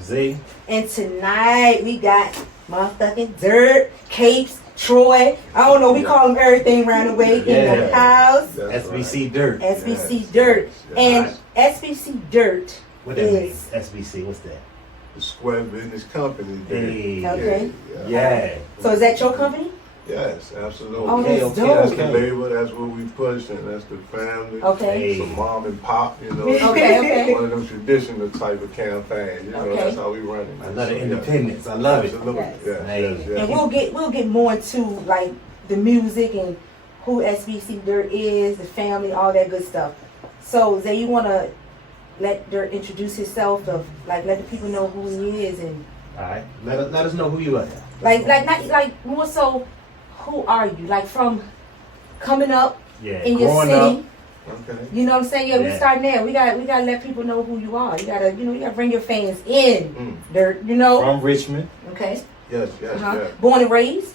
Zay. And tonight we got motherfucking Dirt, Capes, Troy. I don't know, we call them everything around the way in the house. SBC Durt. SBC Durt. And SBC Durt What that means? SBC, what's that? The Square Business Company. Hey. Okay. Yeah. So is that your company? Yes, absolutely. Oh, that's dope. That's the label, that's what we push, and that's the family. Okay. So mom and pop, you know. Okay. One of them traditional type of campaigns, you know, that's how we run it. I love the independence. I love it. Yes. Yes. And we'll get more into like the music and who SBC Dirt is, the family, all that good stuff. So Zay, you wanna let Dirt introduce himself, let the people know who he is, and all right. Let us know who you are. Like more so, who are you? Like from coming up in your growing city. Okay. You know what I'm saying? Yeah, we starting there. We gotta let people know who you are. You gotta bring your fans in. Dirt, From Richmond. Okay. Yes. Born and raised?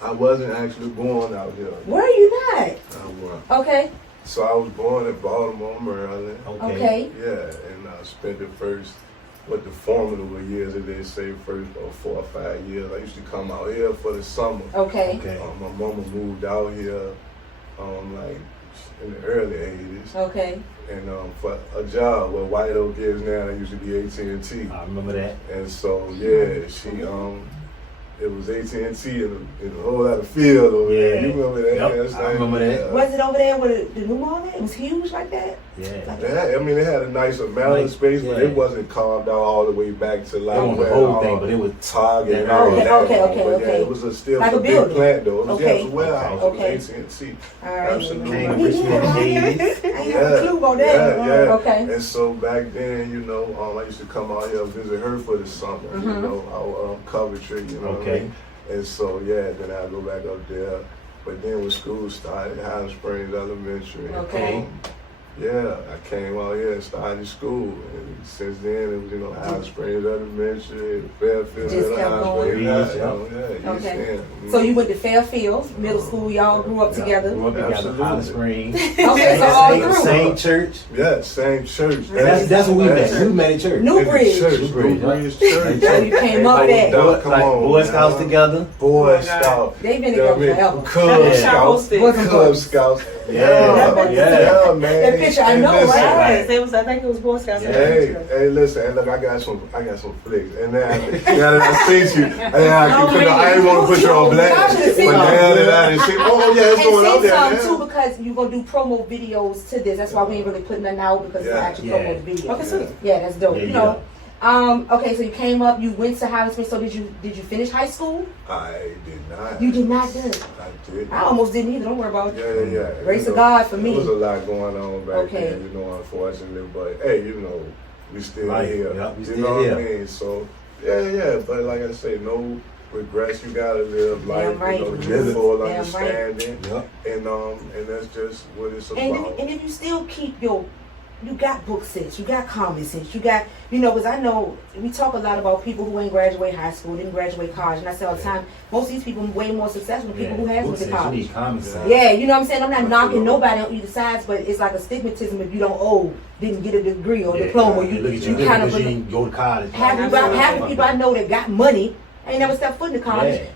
I wasn't actually born out here. Where are you not? I was. Okay. So I was born in Baltimore, Maryland. Okay. Yeah, and I spent the first, the formidable years, as they say, first 4 or 5 years. I used to come out here for the summer. Okay. My mama moved out here, like in the early 80s. Okay. And for a job where White Oak is now, that used to be AT&T. I remember that. And so she it was AT&T and a whole lot of field over there. You remember that? Yep. I remember that. Was it over there with the new mall? It was huge like that? Yeah. It had a nicer mountain space, but it wasn't carved out all the way back to like it wasn't the whole thing, but it was Target. Okay. Yeah, it was still like a big building. Plant though. It was, okay. It was a warehouse. Okay. It was AT&T. All right. Absolutely. Came to Richmond in the 80s. I ain't have a clue about that. Yeah. Okay. And so back then, I used to come out here and visit her for the summer. Out Coventry. Okay. And so, then I go back up there. But then when school started, Highland Springs Elementary. Okay. I came out here and started school. And since then, it was, Highland Springs Elementary, Fairfield, just kept going. Okay. So you went to Fairfield Middle School, y'all grew up together? Grew up together, Highland Springs. Okay, so all through. Same church? Yeah, same church. That's what we met. We met at church. Newbridge. Newbridge Church. So you came up at Boy Scouts together. Boy Scouts. They've been together forever. Cub Scouts. Yeah, man. That picture, I know, right? I think it was Boy Scouts. Hey, listen, and look, I got some flicks, and now that I seen you, I didn't want to put you on blast, but now that I see, it's going out there, too, because you're gonna do promo videos to this. That's why we ain't really putting nothing out because it's actually promo video. Okay, so that's dope. Okay, so you came up, you went to Highland Springs. So did you finish high school? I did not. You did not do it? I did. I almost didn't either. Don't worry about it. Yeah. Grace of God for me. There was a lot going on back then, unfortunately. But hey, we still here. Yep, we you still know here. what I mean? So but like I say, no regrets. You gotta live life, live full understanding, and that's just what it's about. And if you still keep you got book sense, you got common sense, you got, because I know we talk a lot about people who ain't graduate high school, didn't graduate college, and I say all the time, most of these people are way more successful than people who has went to college. You need common sense. Yeah, you know what I'm saying? I'm not knocking nobody on either sides, but it's like a stigmatism if you didn't get a degree or diploma. You kind of go to college. Half the people I know that got money ain't never stepped foot in college. Yeah.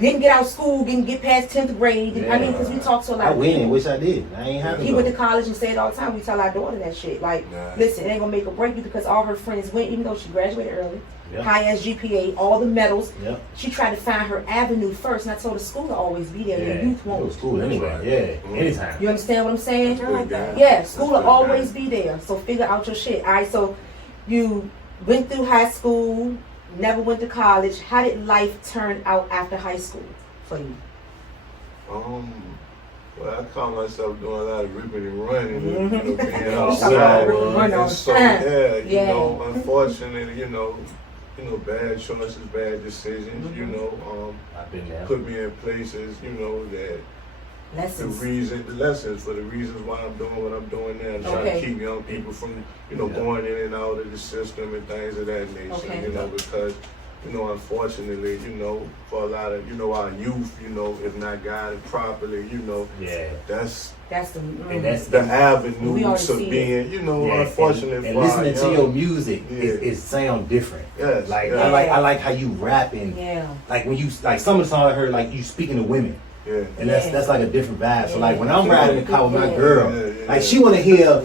Didn't get out of school, didn't get past 10th grade. I mean, because we talk to a lot of people. Wish I did. I ain't having He went to college and say it all the time. We tell our daughter that shit. Like, listen, it ain't gonna make or break you because all her friends went, even though she graduated early. High-ass GPA, all the medals. She tried to find her avenue first, and I told her school will always be there. Your youth won't. School anyway. Anytime. You understand what I'm saying? I like that. Yeah, school will always be there. So figure out your shit. All right, so you went through high school, never went to college. How did life turn out after high school for you? Well, I caught myself doing a lot of ripping and running, being outside. And so, unfortunately, bad choices, bad decisions, I've been there. put me in places, that Lessons. the lessons for the reasons why I'm doing what I'm doing now, trying to keep young people from, going in and out of the system and things of that nature, because you know, unfortunately, you know, for a lot of, you know, our youth, you know, if not guided properly, you know, that's the avenue to being, you know, unfortunately. And listening to your music, it sound different. Yes, like I like how you rapping. Yeah. Like when you like some of the songs I heard, like you speaking to women. Yeah. And that's like a different vibe. So like when I'm riding in the car with my girl, like she wanna hear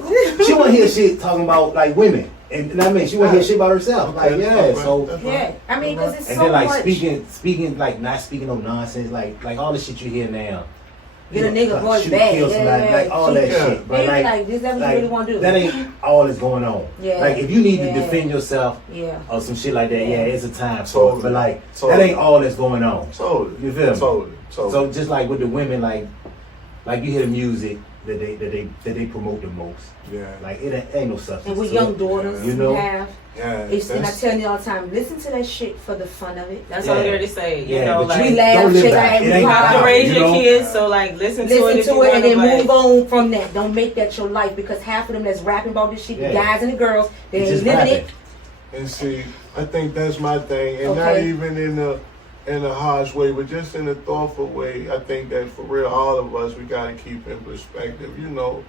shit talking about like women. And I mean, she want to hear shit about herself. Like, I mean, because it's and so then like much. speaking, like not speaking no nonsense, like all the shit you hear now. Get a nigga voice bad, like all that shit. But like, this is what you really want to do. That ain't all that's going on. Yeah. Like if you need to defend yourself, or some shit like that, it's a time for it. But like that ain't all that's going on. Totally. You feel me? Totally. So just like with the women, like you hear the music that they promote the most. Yeah. Like it ain't no substance. And with young daughters, you know. And I tell you all the time, listen to that shit for the fun of it. That's all I heard to say. You know, like we laugh, shit like you have to raise your kids, so like listen to it and then move on from that. Don't make that your life, because half of them that's rapping about this shit, the guys and the girls, they ain't living it. And see, I think that's my thing, and not even in a harsh way, but just in a thoughtful way. I think that for real, all of us, we gotta keep in perspective. You know,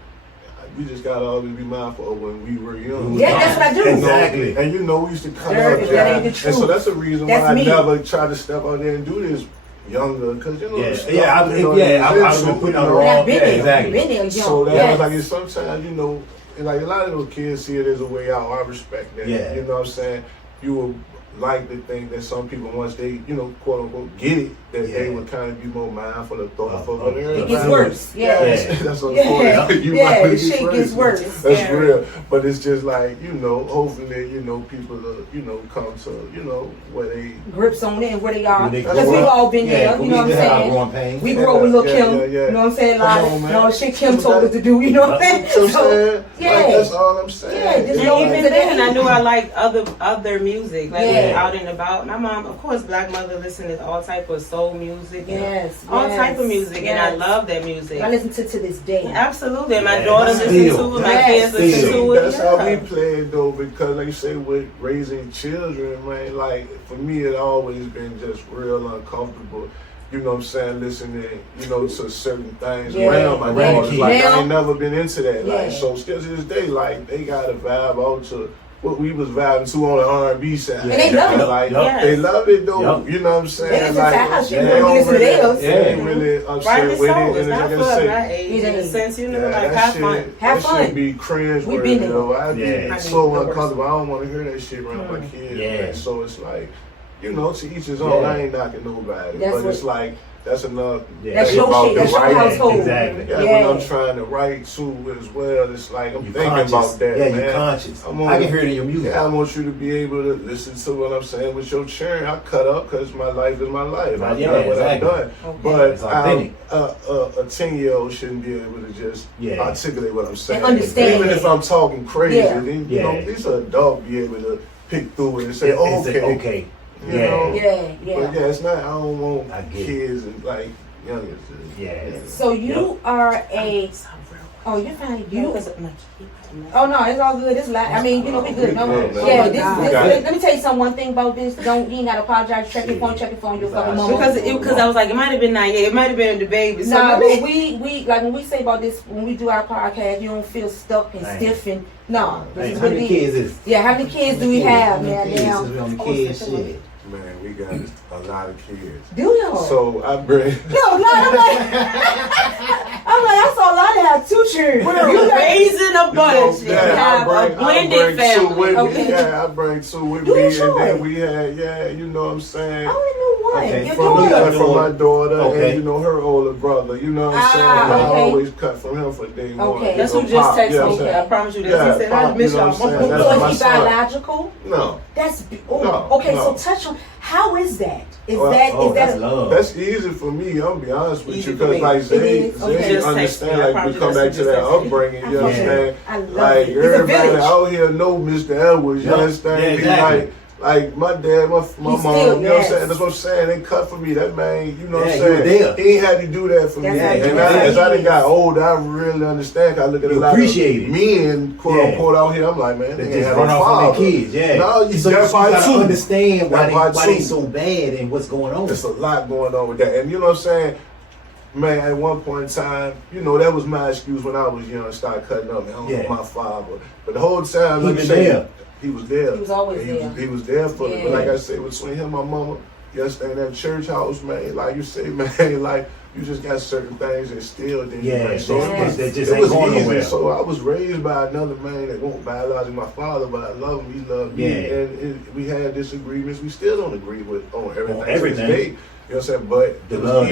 we just gotta always be mindful of when we were young. Yeah, that's what I do. Exactly. And you know, we used to come Dirt, up, that ain't the truth. and so that's the reason why I never try to step out there and do this younger, because you know, I've been putting on the wrong. Exactly. So that was like, sometimes, you know, like a lot of those kids see it as a way out. I respect that. Yeah. You know what I'm saying? You will like to think that some people, once they, you know, quote unquote, get it, that they would kind of be more mindful or thoughtful. It gets worse. That's unfortunate. Shit gets worse. That's real. But it's just like, you know, hopefully, you know, people, you know, come to, you know, where they grips on it and where they are. Because we've all been there. You know what I'm saying? We grew up with Lil Kim. You know what I'm saying? Like, you know, shit Kim told us to do. You know what I'm saying? So, that's all I'm saying. And even then, I knew I liked other music, like out and about. My mom, of course, black mother, listened to all type of soul music, all type of music, and I love that music. I listen to this day. Absolutely, and my daughter listens to it, my kids listen to it. That's how we play it though, because like you say, with raising children, man, like for me, it always been just real uncomfortable. You know what I'm saying? Listening, you know, to certain things around my daughters. Like I ain't never been into that. Like so, still to this day, like they got a vibe out to what we was vibing to on the R&B side. And they love it. Like, they love it though. You know what I'm saying? They ain't really upset with it. It's not for my age. In a sense, you know, like have fun. Have fun. That should be cringe worthy though. I'd be so uncomfortable. I don't want to hear that shit around my kids. Man. So it's like, you know, to each his own. I ain't knocking nobody, but it's like, that's enough. That's your shit. That's your household. Exactly. When I'm trying to write too as well, it's like I'm thinking about that. Yeah, you're conscious. I can hear it in your music. I want you to be able to listen to what I'm saying with your churn. I cut up because my life is my life. I've done what I've done. But a 10-year-old shouldn't be able to just articulate what I'm saying. And understand. Even if I'm talking crazy, then you know, these are adults be able to pick through it and say, okay. You know? But it's not, I don't want kids and like youngers. So you are a, you're fine. Oh no, it's all good. It's I mean, you know, we good. No, let me tell you something. One thing about this, you ain't gotta apologize. Check your phone. You'll fucking mama. Because I was like, it might have been it might have been the baby. So no, but we like when we say about this, when we do our podcast, you don't feel stuck and stiff and no. This is what it is. Yeah, how many kids do we have, man? Man, we got a lot of kids. Do y'all? So I bring. I'm like, I saw a lot of have 2 children. We're raising a bunch. You have a blended family. I bring 2 with me, and then we had, you know what I'm saying. I only knew one. Okay. Your daughter. From my daughter, and you know her older brother. You know what I'm saying. I always cut from him for day one. That's who just texted me. I promise you that. He said, I miss y'all. So is he biological? No. That's okay. So touch on how is that? Is that love? That's easy for me. I'm gonna be honest with you, because like Zay understand. Like we come back to that upbringing. You understand? Like everybody out here know Mr. Edwards. You understand? Like my dad, my mom, still, you know what I'm saying? That's what I'm saying. They cut for me. That man, you know what I'm saying? There. He ain't had to do that for me. And as I done got older, I really understand. I look at a lot of men, quote unquote, out here. I'm like, man, they just run off on their kids. Yeah. No, so you gotta understand why they so bad and what's going on. There's a lot going on with that. And you know what I'm saying? Man, at one point in time, you know, that was my excuse when I was young, started cutting up. Man, I don't know my father. But the whole time, he was there. He was there. He was always there. He was there for me. But like I said, between him and my mama, yesterday in that church house, man, like you say, man, like you just got certain things instilled in you. Man. So it just it ain't was going easy. nowhere. So I was raised by another man that won't biologically my father, but I love him. He loved me. And we had disagreements. We still don't agree on everything. Today. You know what I'm saying? But the love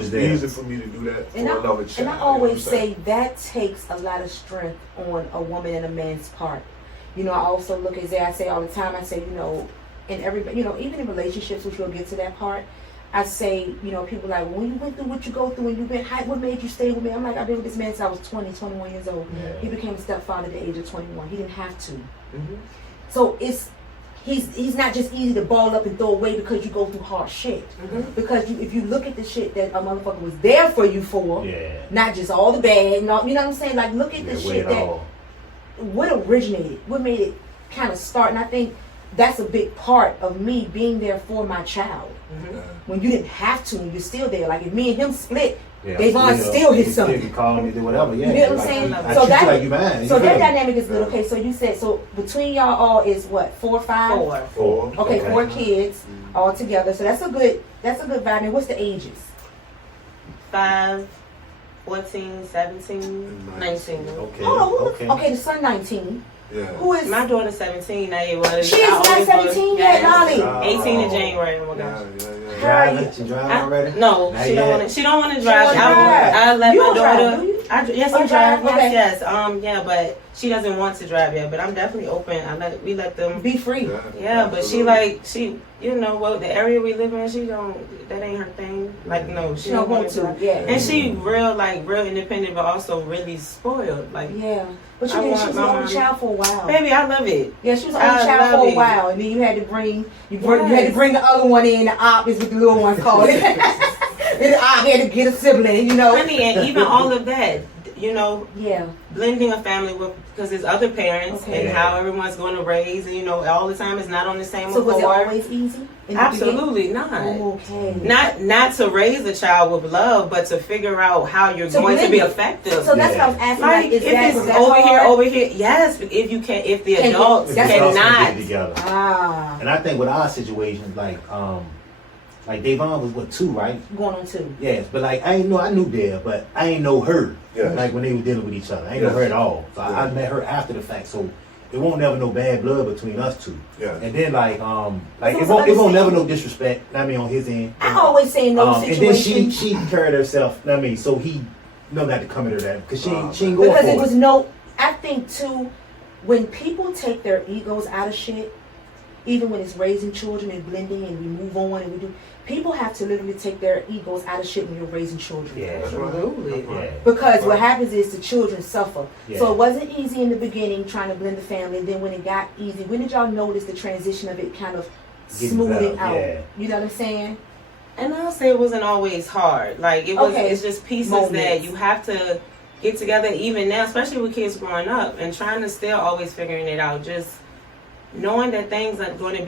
is there. It's easy for me to do that for another child. And I always say that takes a lot of strength on a woman and a man's part. You know, I also look at Zay, I say all the time, I say, you know, in everybody, you know, even in relationships, which we'll get to that part, I say, you know, people like, when you went through what you go through and you've been, what made you stay with me? I'm like, I've been with this man since I was 20, 21 years old. Yeah. He became a stepfather at the age of 21. He didn't have to. Mm-hmm. So he's not just easy to ball up and throw away because you go through hard shit. Mm-hmm. Because if you look at the shit that a motherfucker was there for you for, not just all the bad, you know what I'm saying? Like, look at the shit that, what originated, what made it kind of start. And I think that's a big part of me being there for my child. Mm-hmm. When you didn't have to, and you're still there. Like if me and him split, Davon still his son. You call me, do whatever. Yeah, you know what I'm saying? So that dynamic is good. Okay, so you said between y'all all is what, 4 or 5? 4. Okay, 4 kids all together. So that's a good vibe. And what's the ages? 5, 14, 17, 19. Okay, the son 19. Yeah. Who is my daughter? 17. Now you want to? She is not 17 yet, Lalee. 18 in January. Oh my gosh. Driving? She driving already? No, she don't want to. She don't want to drive. I let my daughter. Yes, I drive. Yes. Yeah, but she doesn't want to drive yet. But I'm definitely open. We let them be free. Yeah, but she you know what, the area we live in, that ain't her thing. Like, no, she don't want to. Yeah. And she real independent, but also really spoiled. Like, yeah. But she was an only child for a while. Baby, I love it. Yeah, she was an only child for a while, and then you had to bring the other one in. The op is what the little one's called. And the op had to get a sibling, you know. Honey, and even all of that. You know, yeah, blending a family with, because there's other parents and how everyone's going to raise, and you know, all the time it's not on the same. So was it always easy? Absolutely not. Okay. Not to raise a child with love, but to figure out how you're going to be effective. So that's what I was asking. Like, if it's over here, yes. If you can, if the adults cannot. Together. And I think with our situations, like Davon was what, 2, right? Going on 2. Yes, but like I knew Dad, but I ain't know her. Yes. Like when they were dealing with each other, I ain't know her at all. So I met her after the fact. So it won't never no bad blood between us 2. Yeah. And then it won't never no disrespect. I mean on his end. I always say no situation. And then she carried herself. I mean, so he not to come at her that because she ain't going because for it was no. I think too, when people take their egos out of shit. Even when it's raising children and blending and we move on and we do, people have to literally take their egos out of shit when you're raising children. Yeah, absolutely. Yeah. Because what happens is the children suffer. Yeah. So it wasn't easy in the beginning trying to blend the family. And then when it got easy, when did y'all notice the transition of it kind of smoothing out? Yeah. You know what I'm saying? And I'll say it wasn't always hard. Like it was. It's just pieces that you have to get together. Even now, especially with kids growing up and trying to still always figuring it out. Just knowing that things are going to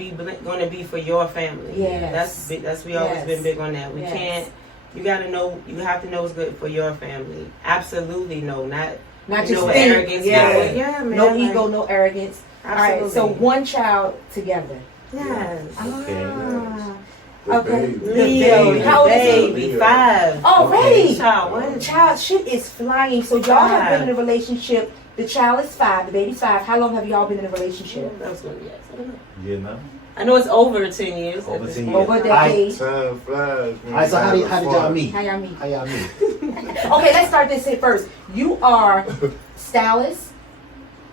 be for your family. Yeah, that's we always been big on that. We can't. You got to know. You have to know what's good for your family. Absolutely no, not just no arrogance. Yeah, man. No ego, no arrogance. Absolutely. All right, so 1 child together. Yes. Okay. Leo, how old is he? 5. Already. Child shit is flying. So y'all have been in a relationship. The child is 5. The baby's 5. How long have y'all been in a relationship? That was good. Yes, I don't know. Yeah, no. I know it's over 10 years. Over 10 years. Over a decade. Time flies. Alright, so how did y'all meet? How y'all meet? Okay, let's start this here first. You are stylist.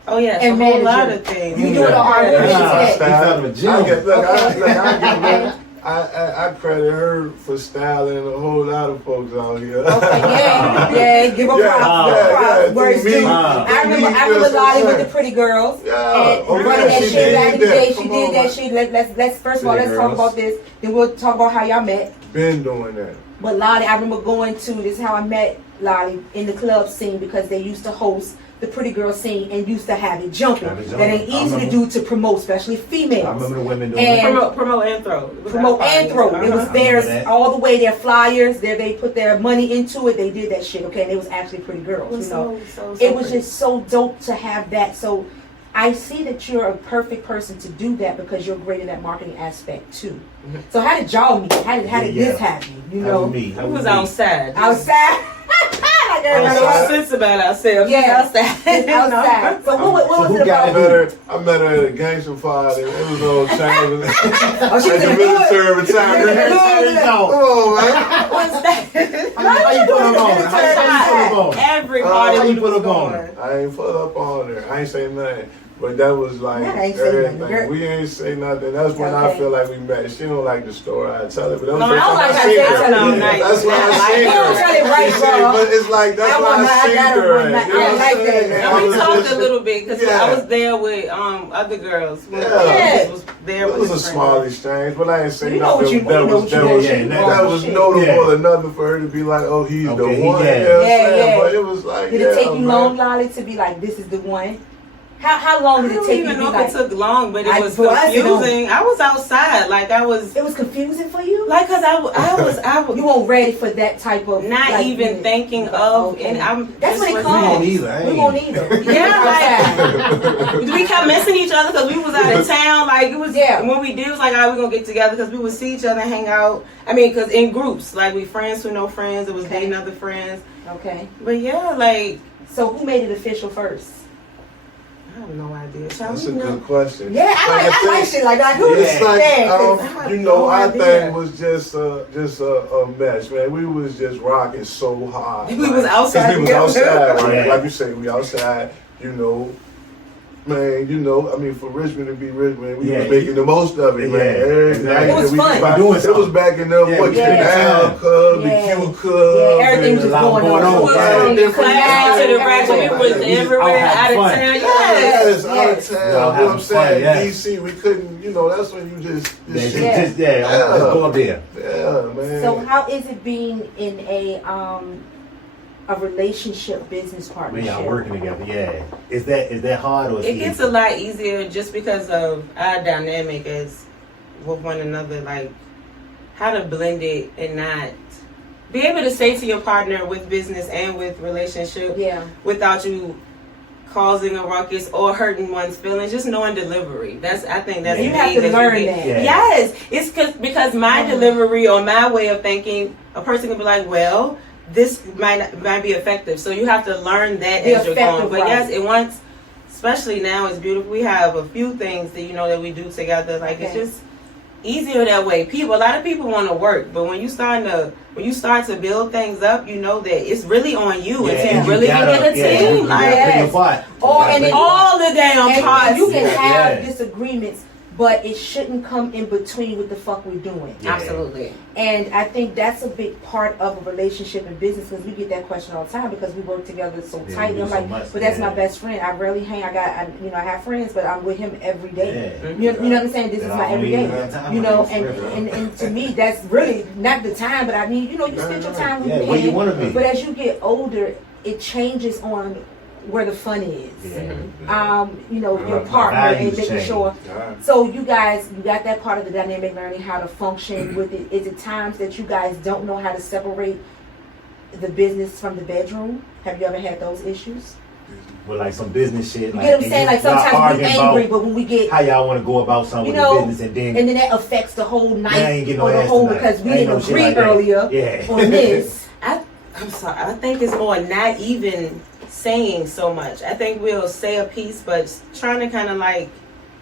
Oh yeah, and a whole lot of things. You doing all our I credit her for styling a whole lot of folks out here. Okay, yeah, give her props. Where's due? I remember Lalee with the pretty girls. Yeah, and running that shit back in the day. She did that shit. Let's first of all, let's talk about this. Then we'll talk about how y'all met. Been doing that. But Lalee, I remember going to, this is how I met Lalee, in the club scene, because they used to host the pretty girl scene and used to have it jumping. That ain't easy to do, to promote, especially females. I remember the women doing that. Promote and throw. Promote and throw. It was theirs all the way, their flyers, they put their money into it, they did that shit, okay? And it was actually pretty girls, you know. It was just so dope to have that. So I see that you're a perfect person to do that because you're great in that marketing aspect too. Mm-hmm. So how did y'all meet? How did this happen? You know, we was outside. Outside. Like no sense about ourselves. Yeah, outside. So what was it about? I met her at a gangster party. It was on China. Oh, she's in military retirement. Come on, man. What's that? How you put up on? Every party how you put up on her? I ain't put up on her. I ain't say nothing. But that was like everything. We ain't say nothing. That's when I feel like we met. She don't like the story. I tell her, but that was that's why I seen her. But it's like that's why I seen her. I like that. And we talked a little bit because I was there with other girls. It was a small exchange, but I ain't say nothing. That was notable enough for her to be like, oh, he's the one. Yeah. But it was like, did it take you long, Lalee, to be like, this is the one? How long did it take you? I don't even know if it took long, but it was confusing. I was outside, It was confusing for you, because I was. You weren't ready for that type of. Not even thinking of, and that's when it comes. We won't either. Yeah, we kept missing each other because we was out of town. It was when we did, it was like, we're gonna get together because we would see each other, hang out. I mean, because in groups, we friends who know friends. It was dating other friends. Okay. But so who made it official first? I have no idea. That's a good question. Yeah, I like shit like that. Who it's our thing was just a mess, man. We was just rocking so hard. We was outside. We was outside, right? Like you say, we outside. Man, I mean, for Richmond to be Richmond, we was making the most of it, man. It was fun. It was back in the Canal Club, the Q Club. Everything was just going on. From the class to the graduate, we was everywhere out of town. Yes, out of town. You know what I'm saying? DC, we couldn't, that's when you just go up there. Yeah, man. So how is it being in a relationship business partnership? When y'all working together, is that hard or it gets a lot easier just because of our dynamic as with one another, how to blend it and not be able to say to your partner with business and with relationship without you causing a ruckus or hurting one's feelings, just knowing delivery. I think that's you have to learn that. Yes, it's because my delivery or my way of thinking, a person can be like, well, this might be effective, so you have to learn that as you're going. But yes, especially now, it's beautiful. We have a few things that that we do together. It's just easier that way. A lot of people want to work, but when you start to build things up, that it's really on you. It's really get a team. All the damn parts. You can have disagreements, but it shouldn't come in between what the fuck we're doing. Absolutely. And I think that's a big part of a relationship and business, because we get that question all the time because we work together so tight. And I'm like, but that's my best friend. I rarely hang. I have friends, but I'm with him every day. You know what I'm saying? This is my everyday. And to me, that's really not the time, but I mean, you spend your time with where you want to be. But as you get older, it changes on where the fun is. Your partner and making sure. So you guys, you got that part of the dynamic, learning how to function with it. Is it times that you guys don't know how to separate the business from the bedroom? Have you ever had those issues? With some business shit. You get what I'm saying? Sometimes we're angry, but when we get how y'all want to go about something with the business, and then that affects the whole night or the whole, because we didn't agree earlier on this. I'm sorry. I think it's more not even saying so much. I think we'll say a piece, but trying to kind of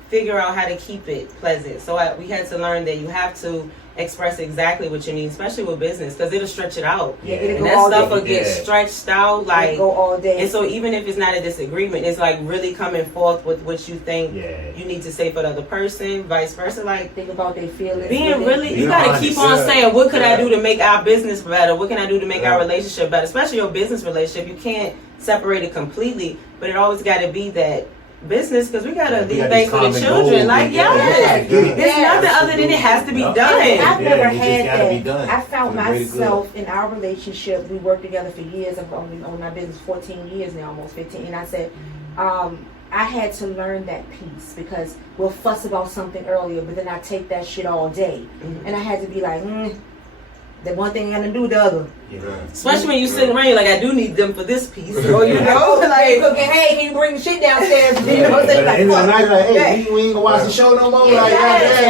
figure out how to keep it pleasant. So we had to learn that you have to express exactly what you need, especially with business, because it'll stretch it out. Yeah, and that stuff will get stretched out, like go all day. And so even if it's not a disagreement, it's like really coming forth with what you think you need to say for the other person, vice versa. Like think about their feelings. Being really, you gotta keep on saying, what could I do to make our business better? What can I do to make our relationship better? Especially your business relationship, you can't separate it completely, but it always got to be that business, because we gotta leave things for the children. Like, there's nothing other than it has to be done. I've never had that. I found myself in our relationship. We worked together for years. I've only owned my business 14 years now, almost 15. And I said, I had to learn that piece, because we'll fuss about something earlier, but then I take that shit all day, and I had to be like, the one thing I gotta do the other. Especially when you sitting around, you're like, I do need them for this piece. Or you know, like cooking, hey, can you bring the shit downstairs? You know what I'm saying? Like, hey, we ain't gonna watch the show no more. Like,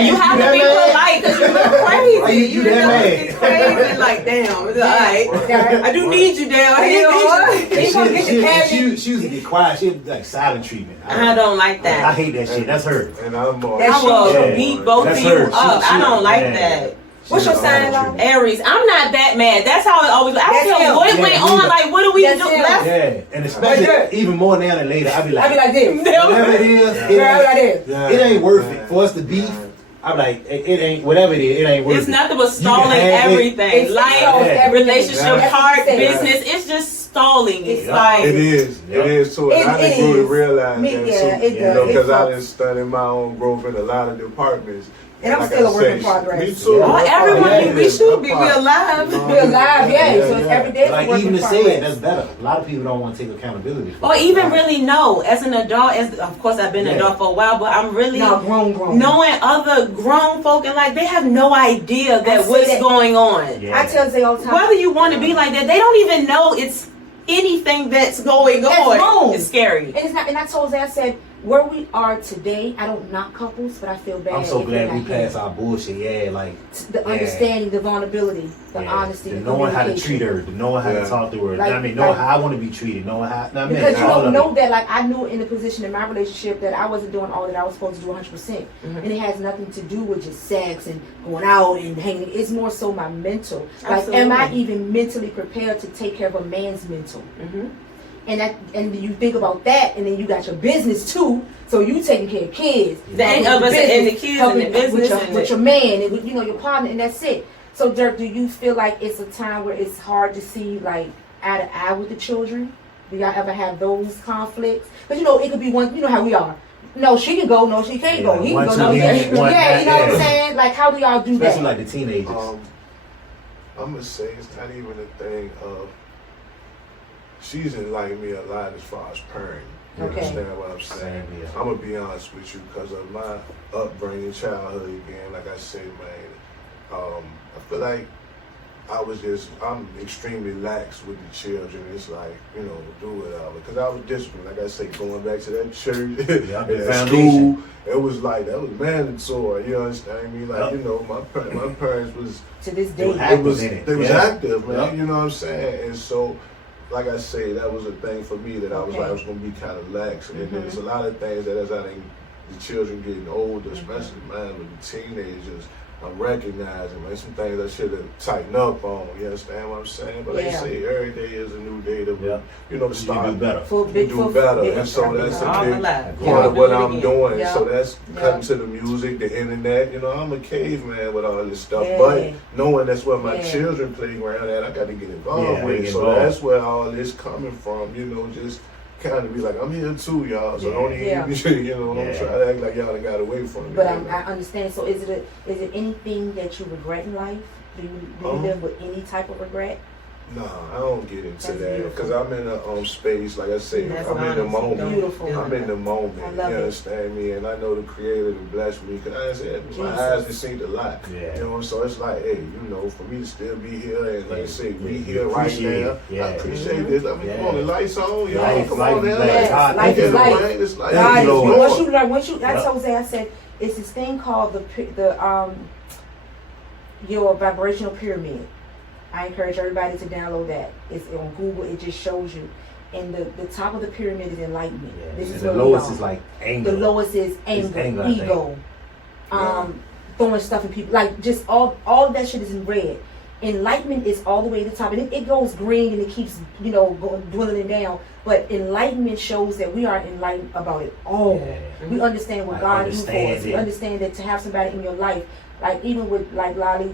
you have to be polite, because you look crazy. You that mad? Crazy, like, damn, it's alright. I do need you down here. She used to get quiet. She like silent treatment. I don't like that. I hate that shit. That's her. And I'm I will beat both of you up. I don't like that. What's your sign, Lalee? Aries. I'm not that mad. That's how it always. I don't care what went on. Like, what do we do? Yeah, and especially even more now than later, I be like this. Whatever it is, it ain't worth it for us to beef. I'm like, it ain't, whatever it is, it ain't worth it. It's nothing but stalling everything. Life, relationship, heart, business. It's just stalling. It's like it is too. And I didn't really realize that too. You know, because I didn't study my own growth in a lot of departments. And I'm still a work in progress. Me too. Everyone, we should be alive. So it's every day. Like, even to say it, that's better. A lot of people don't want to take accountability for or even really know. As an adult, of course I've been an adult for a while, but I'm really grown. Knowing other grown folk, and like, they have no idea that what's going on. I tell Zay all the time, whether you want to be like that, they don't even know it's anything that's going on. It's scary. And it's not. And I told Zay, I said, where we are today, I don't knock couples, but I feel bad. I'm so glad we passed our bullshit. The understanding, the vulnerability, the honesty, the knowing how to treat her, the knowing how to talk to her. Like, I mean, knowing how I want to be treated, knowing how. Because you don't know that. Like, I knew in the position in my relationship that I wasn't doing all that I was supposed to do 100%, and it has nothing to do with just sex and going out and hanging. It's more so my mental. Like, am I even mentally prepared to take care of a man's mental? And you think about that, and then you got your business too. So you taking care of kids, and the kids, and the business, with your man, and with, your partner, and that's it. So Durt, do you feel like it's a time where it's hard to see like eye to eye with the children? Do y'all ever have those conflicts? Because it could be one. You know how we are. No, she can go. No, she can't go. He can go. No, you know what I'm saying? Like, how do y'all do that? Especially like the teenagers. I'm gonna say it's not even a thing of. She's enlightened me a lot as far as parenting. You understand what I'm saying? I'm going to be honest with you, because of my upbringing, childhood again, like I said, man, I feel like I'm extremely lax with the children. It's like, do whatever. Because I was disciplined. Like I say, going back to that church, at school, it was like, that was mandatory. You understand me? Like, my parents was, to this day, they was active, man. You know what I'm saying? And so, like I say, that was a thing for me that I was like, I was going to be kind of lax. And there's a lot of things that as the children getting older, especially mine with the teenagers, I'm recognizing, man, some things I should have tightened up on. You understand what I'm saying? But like I say, every day is a new day to, to start. You do better. Do better. And so that's a big part of what I'm doing. So that's cutting to the music, the internet. I'm a caveman with all this stuff. But knowing that's where my children playground at, I got to get involved with. So that's where all this coming from, just kind of be like, I'm here too, y'all. So don't even, don't try to act like y'all done got away from me. But I understand. So is it anything that you regret in life? Do you live with any type of regret? No, I don't get into that because I'm in a space, like I say, I'm in the moment. Beautiful. I'm in the moment. You understand me? And I know the Creator to bless me because I said my eyes have seen a lot. So it's like, hey, for me to still be here and like I say, be here right now. I appreciate this. I mean, come on, the lights on, y'all. Come on now. Life is life. It's like, once you, I told Zay, I said, it's this thing called your vibrational pyramid. I encourage everybody to download that. It's on Google. It just shows you. and the top of the pyramid is enlightenment. Yeah. This is the lowest is like anger. The lowest is anger, ego, throwing stuff at people. Like just all of that shit is in red. Enlightenment is all the way to the top, and it goes green and it keeps dwindling down. But enlightenment shows that we are enlightened about it all. Yeah. We understand what God do for us. We understand that to have somebody in your life, like even with like Lalee,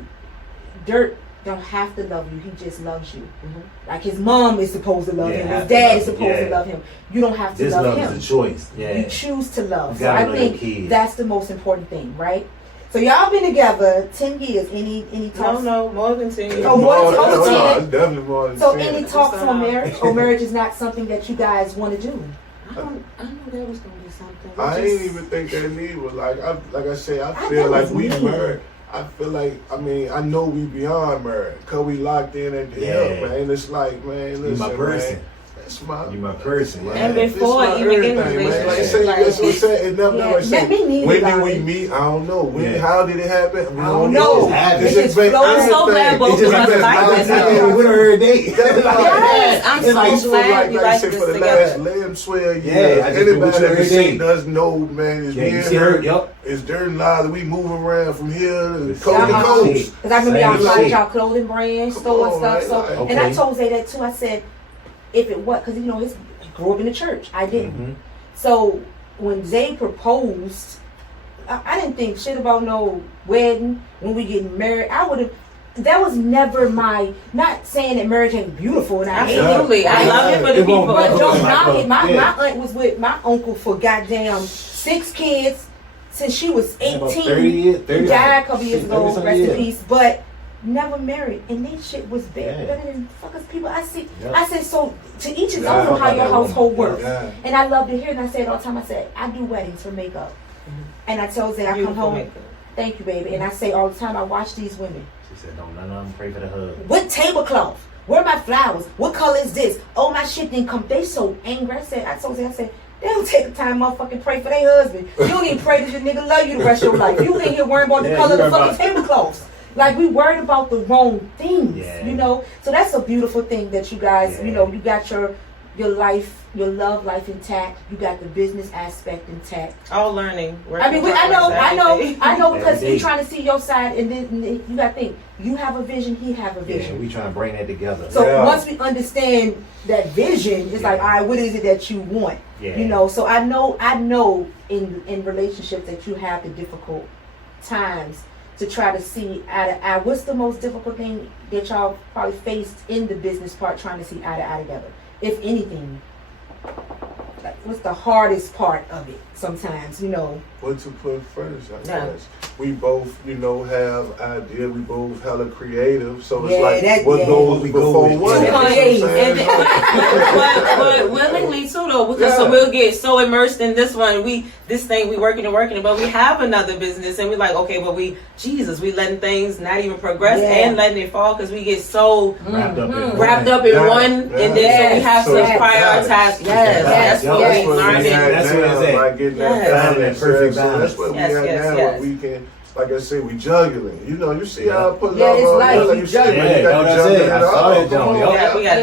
Durt don't have to love you. He just loves you. Mm-hmm. Like his mom is supposed to love him. His dad is supposed to love him. You don't have to love him. This love is a choice. Yeah. You choose to love. So I think that's the most important thing, right? So y'all been together 10 years. Any talks? No, more than 10 years. Oh, more than 10. Definitely more than 10. So any talks on marriage? Or marriage is not something that you guys want to do? I know that was gonna be something. I didn't even think that need was like I said. I feel like we married. I feel like I know we beyond married because we locked in at the hip, man. It's like, man, listen, my person. Man, that's my person, man. And before even getting a relationship, that's what I'm saying. It never say. When did we meet? I don't know. How did it happen? I don't know. I'm so glad both of us like this. With her date. I'm so glad we like this together. Last 12 years. Anybody that seen us know, man, is me and her. It's Durt and Lalee. We moving around from here to coast to coast. Because I remember y'all started y'all clothing brand, store and stuff. So, and I told Zay that too. I said, if it was, because he grew up in the church. I didn't. Mm-hmm. So when Zay proposed, I didn't think shit about no wedding. When we getting married, I would have. That was never my. Not saying that marriage ain't beautiful, and absolutely, I love it for the people. But don't knock it. My aunt was with my uncle for goddamn 6 kids since she was 18. He died a couple years ago. Rest in peace. But never married, and that shit was better than fuckers people. I said, so to each his own how your household works. And I love to hear, and I say it all the time. I said, I do weddings for makeup. And I tell Zay, I come home. Makeup. Thank you, baby. And I say all the time, I watch these women. She said, don't none of them pray for the husband. What tablecloth? Where are my flowers? What color is this? Oh, my shit didn't come. They so angry. I told Zay, they don't take the time motherfucking pray for their husband. You don't even pray that your nigga love you the rest of your life. You ain't here worrying about the color of the fucking tablecloths. Like, we worried about the wrong things, So that's a beautiful thing that you guys, you got your life, your love life intact. You got the business aspect intact. All learning. I mean, I know because you're trying to see your side, and then you got to think. You have a vision, he have a vision. Yeah, we trying to bring that together. So once we understand that vision, it's like, all right, what is it that you want? Yeah. So I know in relationships that you have the difficult times to try to see eye to eye. What's the most difficult thing that y'all probably faced in the business part, trying to see eye to eye together? If anything, like, what's the hardest part of it sometimes, What to put first, I guess. We both, have ideas. We both hella creative. So it's like, what goes before what? But willingly too, though, because so we'll get so immersed in this one. This thing we working, but we have another business, and we like, okay, but we letting things not even progress and letting it fall because we get so wrapped up in one, and then so we have to prioritize. That's what we learning. That's what it's at. Like getting that perfect balance. So that's what we have now. We can. Like I said, we juggling. You see how I put it up. It's like you juggling. You got to juggle it up. We got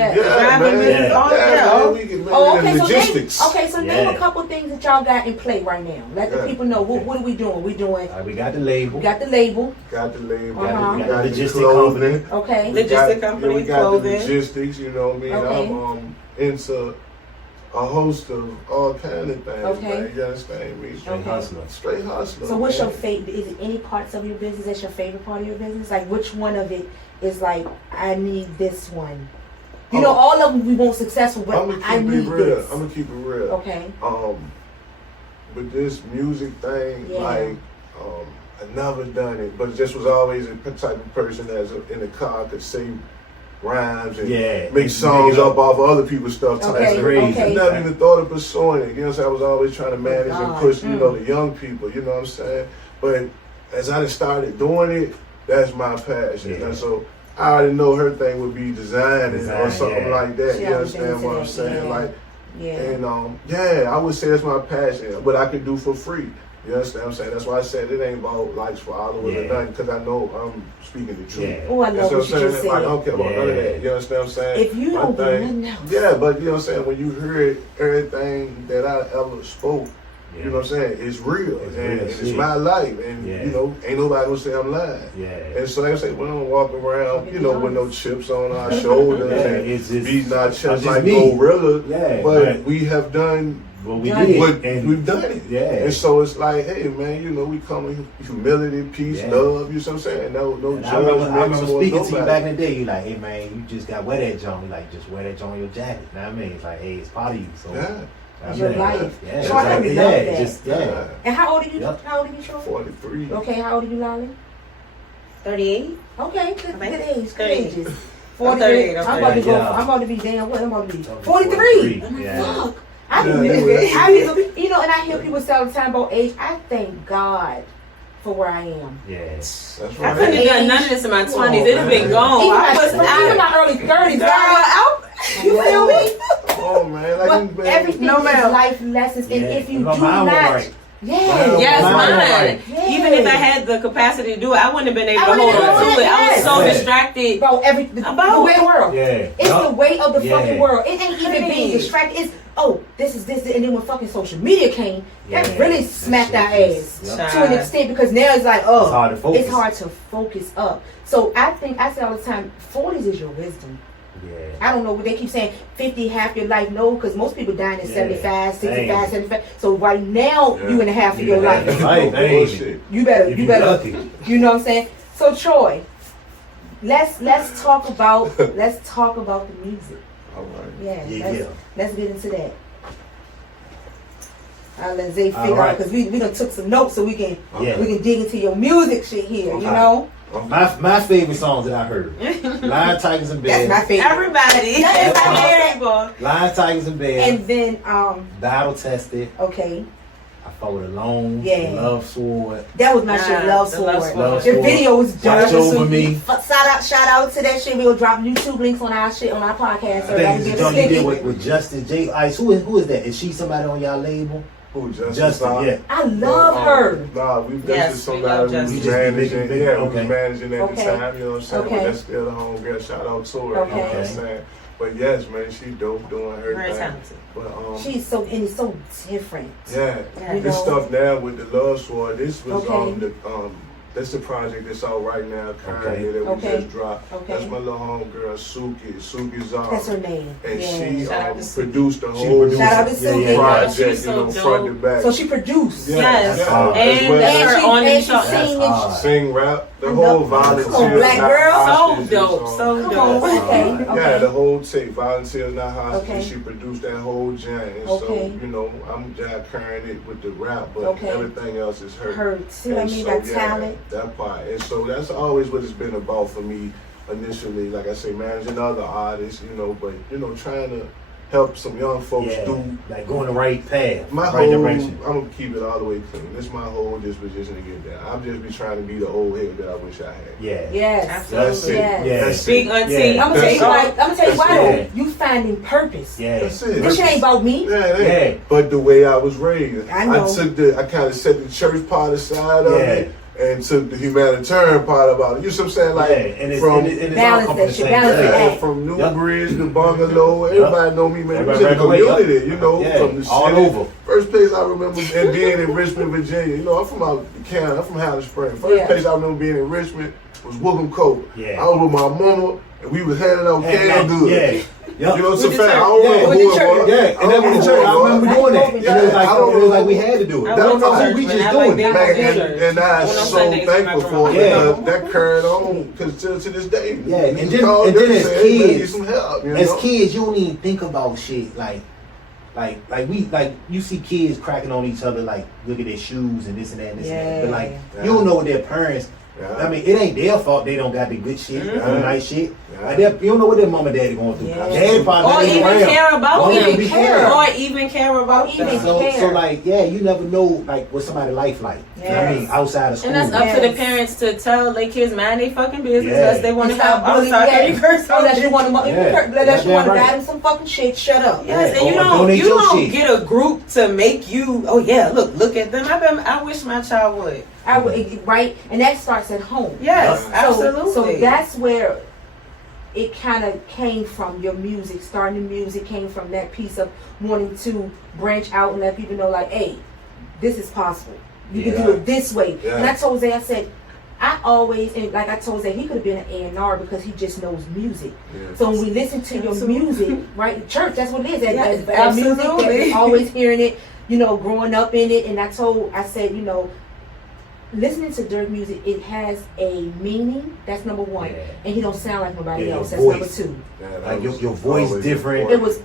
we can make logistics. So name a couple things that y'all got in play right now. Let the people know. What are we doing? We got the label. We got the label. We got the logistic company. Okay. Logistic company. We got the logistics. You know what I mean? I'm into a host of all kind of things. Man. You understand me? Straight hustler. So what's your favorite? Is it any parts of your business that's your favorite part of your business? Like, which one of it is like, I need this one? All of them we want successful, but I need this. I'm gonna keep it real. Okay. With this music thing, I never done it, but just was always a type of person that's in the car could sing rhymes and make songs up off of other people's stuff. That's crazy. I never even thought of pursuing it. You know what I'm saying? I was always trying to manage and push, the young people. You know what I'm saying? But as I started doing it, that's my passion. And so I already know her thing would be designing or something like that. You understand what I'm saying? And I would say that's my passion. What I could do for free. You understand what I'm saying? That's why I said it ain't about likes, followers, or nothing, because I know I'm speaking the truth. Oh, I love what you just said. Like, I don't care about none of that. You understand what I'm saying? If you don't do nothing else. Yeah, but you know what I'm saying? When you heard everything that I ever spoke, you know what I'm saying? It's real. It's my life. And, you know, ain't nobody gonna say I'm lying. And so like I say, we don't walk around, you know, with no chips on our shoulders and beating our chests like gorillas. But we have done we've done it. And so it's like, hey man, you know, we come with humility, peace, love, you know what I'm saying? No judgment. I remember speaking to you back in the day, you like, hey man, you just got wear that joint. You like, just wear that joint on your jacket. You know what I mean? It's like, hey, it's part of you. So it's your life. Yeah, So I love that. Just, And how old are you? How old are you, Sean? 43. Okay, how old are you, Lalee? 38. Okay, good age. Good ages. 38. I'm about to be damn what? I'm about to be 43. I'm like, fuck. I and I hear people say all the time about age. I thank God for where I am. Yes. That's right. I couldn't have done none of this in my 20s. It'd have been gone. Even my early 30s. You feel me? Oh man, like but everything is life lessons, and if you do not, mine. Even if I had the capacity to do it, I wouldn't have been able to hold on to it. I was so distracted about the way of the world. It's the way of the fucking world. It ain't even being distracted. It's this is this, and then when fucking social media came, that really smacked our ass to an extent, because now it's like, it's hard to focus up. So I say all the time, 40s is your wisdom. I don't know what they keep saying, 50 half your life. No, because most people dying at 75, 65, 75. So right now you in the half of your life. You better you know what I'm saying? So Troy, let's talk about the music. All right. Let's get into that. I'll let Zay figure out, because we done took some notes so we can dig into your music shit here, you know? My favorite songs that I heard: Lion, Tigers, and Bears. That's my favorite. Everybody. Lion, Tigers, and Bears. And then Battle Tested. Okay. I followed Alone. Love Sword. That was my shit. Love Sword. The video was dope. Watch Over Me. Shout out to that shit. We'll drop YouTube links on our shit on our podcast. I think it's the joint you did with Justice J. Ice. Who is that? Is she somebody on y'all label? Who, Justice? Yeah. I love her. This is somebody we was managing. We was managing at the time, you know what I'm saying? But that's still the homegirl. Shout out to her, you know what I'm saying? But yes, man, she dope doing her very thing. Talented. But she's so different. This stuff now with the Love Sword, this was that's the project that's out right now currently that we just dropped. That's my little homegirl Suki Zara. That's her name. And she produced the whole shout out to Suki. Project, front to back. So she produced. And her on the show. Sing, rap, the whole volunteer. Black girl. So dope. Yeah, the whole tape, Volunteers Not Hostages. She produced that whole jam. And so, you know, I'm just carrying it with the rap, but everything else is her. See what I mean by talent? That part. And so that's always what it's been about for me initially. Like I say, managing other artists, you know, but, you know, trying to help some young folks do. Like going the right path. My whole, direction. I'm going to keep it all the way clean. This is my whole disposition to get there. I'm just be trying to be the old head that I wish I had. Yes. That's it. Yes. Big auntie. I'm going to tell you why though. You finding purpose. That's it. This shit ain't about me. But the way I was raised. I know. I kind of set the church part aside of it. And took the humanitarian part about it. You know what I'm saying? Like from Newbridge to Bungalow, everybody know me, man. It was in the community, you know, from the all city. over. First place I remember being in Richmond, Virginia. You know, I'm from out Canada. I'm from Highland Springs. First place I remember being in Richmond was Wookham Coat. I was with my mama, and we was handing out canned goods. You know, it's a fact. I don't remember who it was. And then with the church, I remember doing that. It was like we had to do it. I don't know. We just doing it. And I'm so thankful for it because that carried on because to this day. And then as kids, you don't even think about shit like you see kids cracking on each other, like look at their shoes and this and that and this and that. But like you don't know what their parents. I mean, it ain't their fault they don't got the good shit, the nice shit. Like you don't know what their mom and daddy going through. Yeah. Dad probably or even care about them. So like, you never know like what somebody's life like. Yes. You know what I mean, outside of school. And that's up to the parents to tell their kids, mind their fucking business, unless they want to have. I'm sorry, you curse. Unless you want to buy them some fucking shit. Shut up. Yes, and you don't get a group to make you. Oh yeah, look at them. I wish my child would. Right, and that starts at home. Yes, absolutely. So that's where it kind of came from. Your music, starting the music, came from that piece of wanting to branch out and let people know, like, hey, this is possible. You can do it this way. Yeah. And I told Zay, I said, I always, and like I told Zay, he could have been an A&R because he just knows music. Yeah. So when we listen to your music, right, church, that's what it is. That music, that we're always hearing it, growing up in it. And I said, listening to Durt music, it has a meaning. That's number one, and he don't sound like nobody else. That's number two. Like your voice different. It was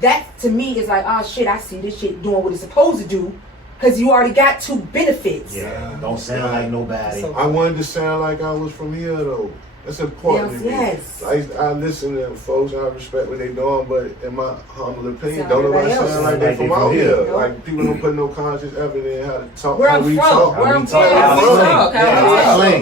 that to me is like, oh shit, I see this shit doing what it's supposed to do, because you already got two benefits. Yeah, don't sound like nobody. I wanted to sound like I was from here though. That's important to me. Yes. I listen to them folks and I respect what they're doing, but in my humble opinion, don't nobody sound like they from out here. Nope. Like people don't put no conscious effort in how to talk. Where I'm from.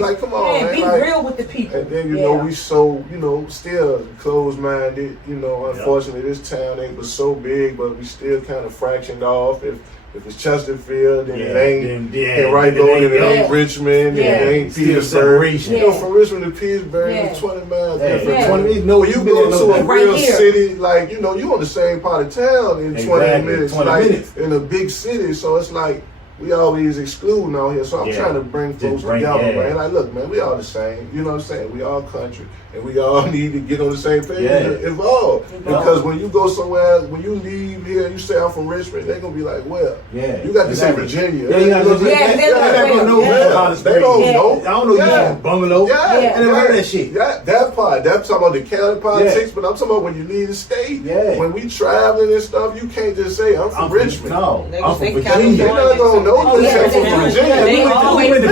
Like, come on, man. Be real with the people. And then we so still closed-minded. Unfortunately, this town ain't was so big, but we still kind of fractioned off. If it's Chesterfield, then it ain't going, and it ain't Richmond, and it ain't Petersburg. From Richmond to Petersburg, it's 20 miles different. 20 minutes. No, you go to a real city, like, you on the same part of town in 20 minutes. 20 minutes. In a big city, so it's like, we always excluding out here. So I'm trying to bring folks together, man. Like, look, man, we all the same. You know what I'm saying? We all country. And we all need to get on the same page and evolve. Because when you go somewhere, when you leave here, you say I'm from Richmond, they're going to be like, well, you got to say Virginia. They don't know. They don't know. I don't know you from Bungalow. I never heard that shit. That part. That's talking about the county politics, but I'm talking about when you leave the state. When we traveling and stuff, you can't just say, I'm from Richmond. No, I'm from Virginia. They're not going to know this. I'm from Virginia. We went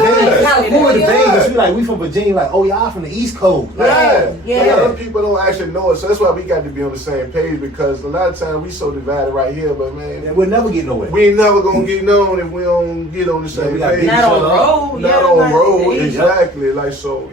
to Vegas. We like, we from Virginia. Like, oh, y'all from the East Coast. A lot of people don't actually know it, so that's why we got to be on the same page, because a lot of times we so divided right here, but man, we'll never get nowhere. We ain't never gonna get known if we don't get on the same page. Not on road. Exactly. Like so.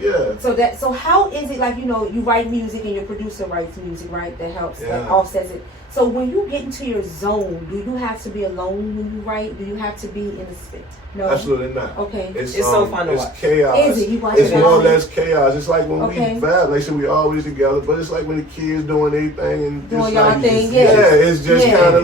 So how is it, like, you write music and your producer writes music, right? That helps, that offsets it. So when you get into your zone, do you have to be alone when you write? Do you have to be in the space? No, absolutely not. Okay, it's so fun to watch. It's chaos. Is it? You watch it's it more or less chaos. It's like when we vibe. Like I said, we always together, but it's like when the kids doing their thing and doing y'all thing. It's just kind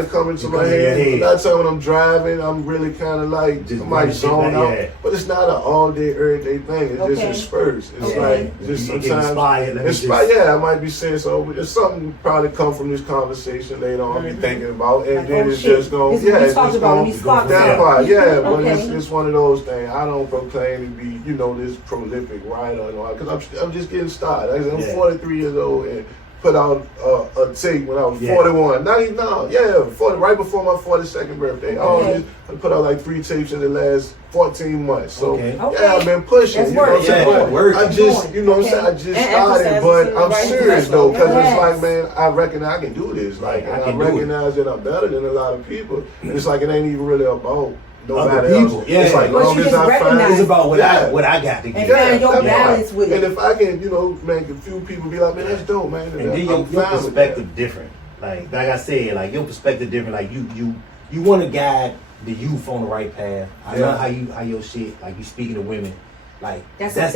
of coming to my head. A lot of time when I'm driving, I'm really kind of like I might zone out, but it's not an all day, every day thing. It's just in spurts. It's like just sometimes I might be saying so, but it's something probably come from this conversation later on. I'll be thinking about, and then it's just going. It's just going that part. But it's one of those things. I don't proclaim to be, this prolific writer, because I'm just getting started. I'm 43 years old and put out a tape when I was 41. Not even now, 40, right before my 42nd birthday. I put out like 3 tapes in the last 14 months. So I've been pushing. I just, I just started, but I'm serious though, because it's like, man, I recognize I can do this. Like, I recognize that I'm better than a lot of people. And it's like it ain't even really about nobody else. It's like long as I find it's about what I got to give. And find your balance with it. And if I can, make a few people be like, man, that's dope, man. And then your perspective different. Like I said, like your perspective different. Like you want to guide the youth on the right path. I know how your shit, like you speaking to women. Like that's the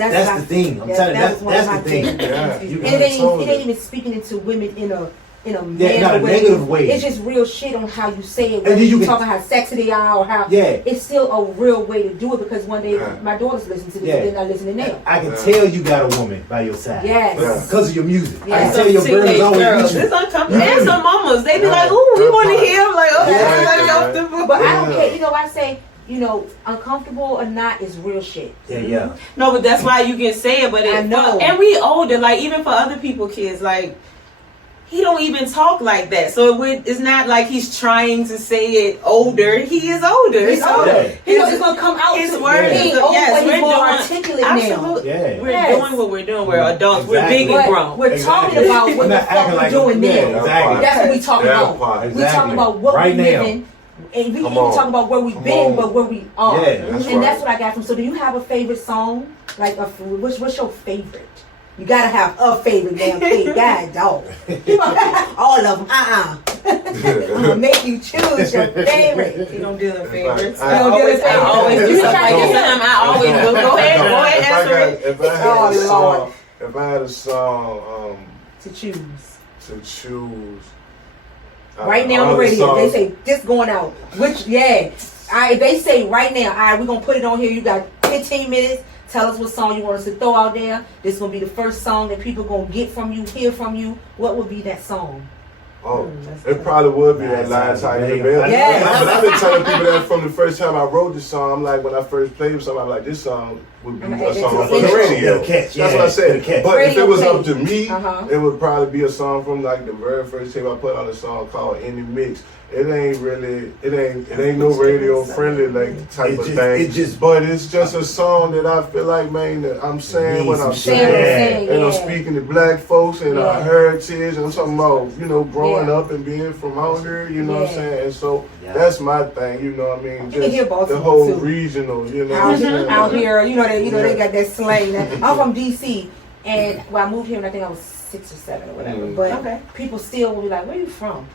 thing. I'm telling you, that's the thing. It ain't even speaking into women in a not a negative way. It's just real shit on how you say it. Whether you talking how sexy they are or how it's still a real way to do it, because one day my daughters listen to this and they're not listening now. I can tell you got a woman by your side. Because of your music. I can tell your girls always it's uncomfortable. And some mamas, they be like, ooh, we want to hear. I'm like, okay, but I don't care. I say, uncomfortable or not is real shit. No, but that's why you can say it. But I know, and we older. Like even for other people, kids, like. he don't even talk like that. So it's not like he's trying to say it older. He is older. He's older. He knows it's gonna come out. His word is we're more articulate now. Yeah. We're doing what we're doing. We're adults. We're big and grown. We're talking about what the fuck we're doing now. Exactly. That's what we talking about. We talking about what we're living. And we even talk about where we've been, but where we are. Yeah, that's what I got from. So do you have a favorite song? Like what's your favorite? You gotta have a favorite damn thing. God, dog. All of them. I'm gonna make you choose your favorite. You don't deal in favorites. I always do something like this. I always do. Go ahead, answer it. If I had a song to choose. Right now on the radio, they say this going out. They say right now, all right, we're gonna put it on here. You got 15 minutes. Tell us what song you want us to throw out there. This is gonna be the first song that people gonna get from you, hear from you. What would be that song? Oh, it probably would be that Lion Tiger the Bell. Yes. But I've been telling people that from the first time I wrote this song. I'm like, when I first played with something, I'm like, this song would be a song for the radio. That's what I said. But if it was up to me, it would probably be a song from like the very first tape I put on, a song called In the Mix. It ain't no radio friendly like type of thing. But it's just a song that I feel like, man, that I'm saying what I'm saying, and I'm speaking to black folks and our heritage, and I'm talking about, growing up and being from out here, you know what I'm saying? And so that's my thing, you know what I mean? Just the whole regional, you know what I'm saying? Out here, they got that slang. I'm from DC, and I moved here when I think I was 6 or 7 or whatever. But people still will be like, "Where you from?"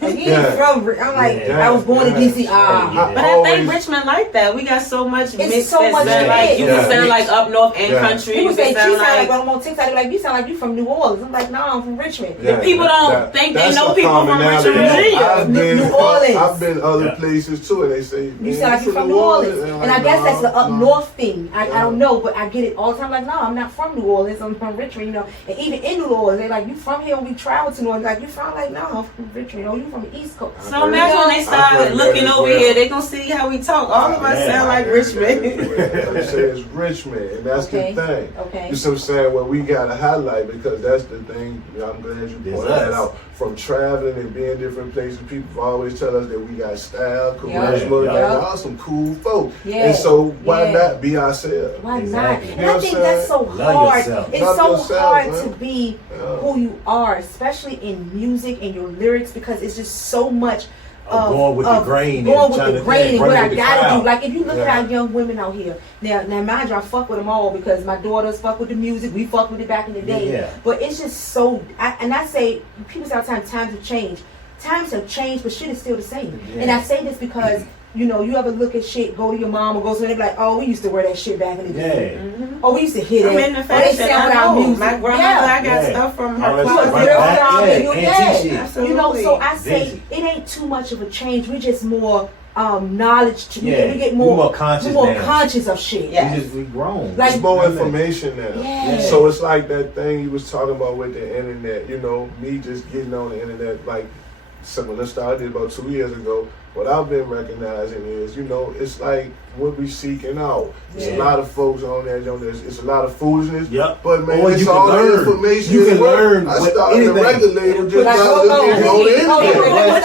Like, you ain't from. I'm like, I was born in DC. But I think Richmond like that. We got so much mixed. So much like you can sound like up north and country. People say, "You sound like I'm on TikTok." Like, you sound like you from New Orleans. I'm like, no, I'm from Richmond. Yeah, people don't think they know people from Richmond, Virginia. New Orleans. I've been other places too, and they say you sound like you're from New Orleans. And I guess that's the up north thing. I don't know, but I get it all the time. Like, no, I'm not from New Orleans. I'm from Richmond. And even in New Orleans, they're like, "You from here?" When we travel to New Orleans, like, "You from?" Like, no, I'm from Richmond. Oh, you from the East Coast. So imagine when they start looking over here, they gonna see how we talk. All of us sound like Richmond. They say it's Richmond, and that's the thing. Okay. You see what I'm saying? Well, we gotta highlight, because that's the thing. I'm glad you pointed that out. From traveling and being different places, people always tell us that we got style, charisma, y'all some cool folk. And so why not be ourselves? Why not? And I think that's so hard. It's so hard to be who you are, especially in music and your lyrics, because it's just so much going with the grain. Going with the grain and what I gotta do. Like, if you look at our young women out here, now mind you, I fuck with them all, because my daughters fuck with the music. We fuck with it back in the day. Yeah. But it's just so, I say, people say all the time, times have changed. Times have changed, but shit is still the same. Yeah. And I say this because, you ever look at shit, go to your mom or go somewhere, they be like, "Oh, we used to wear that shit back in the day." Yeah. Mm-hmm. Oh, we used to hit it. I'm in the fashion. Our music. My grandmother, I got stuff from her closet. So I say it ain't too much of a change. We just more knowledge. We get more conscious. We're more conscious of shit. We grown. Like, there's more information now. Yeah. So it's like that thing you was talking about with the internet. Me just getting on the internet, like something I started about 2 years ago. What I've been recognizing is, it's like what we seeking out. There's a lot of folks on there. It's a lot of foolishness. Yep. But man, it's all the information. You can learn. I started a record label just by looking on the internet.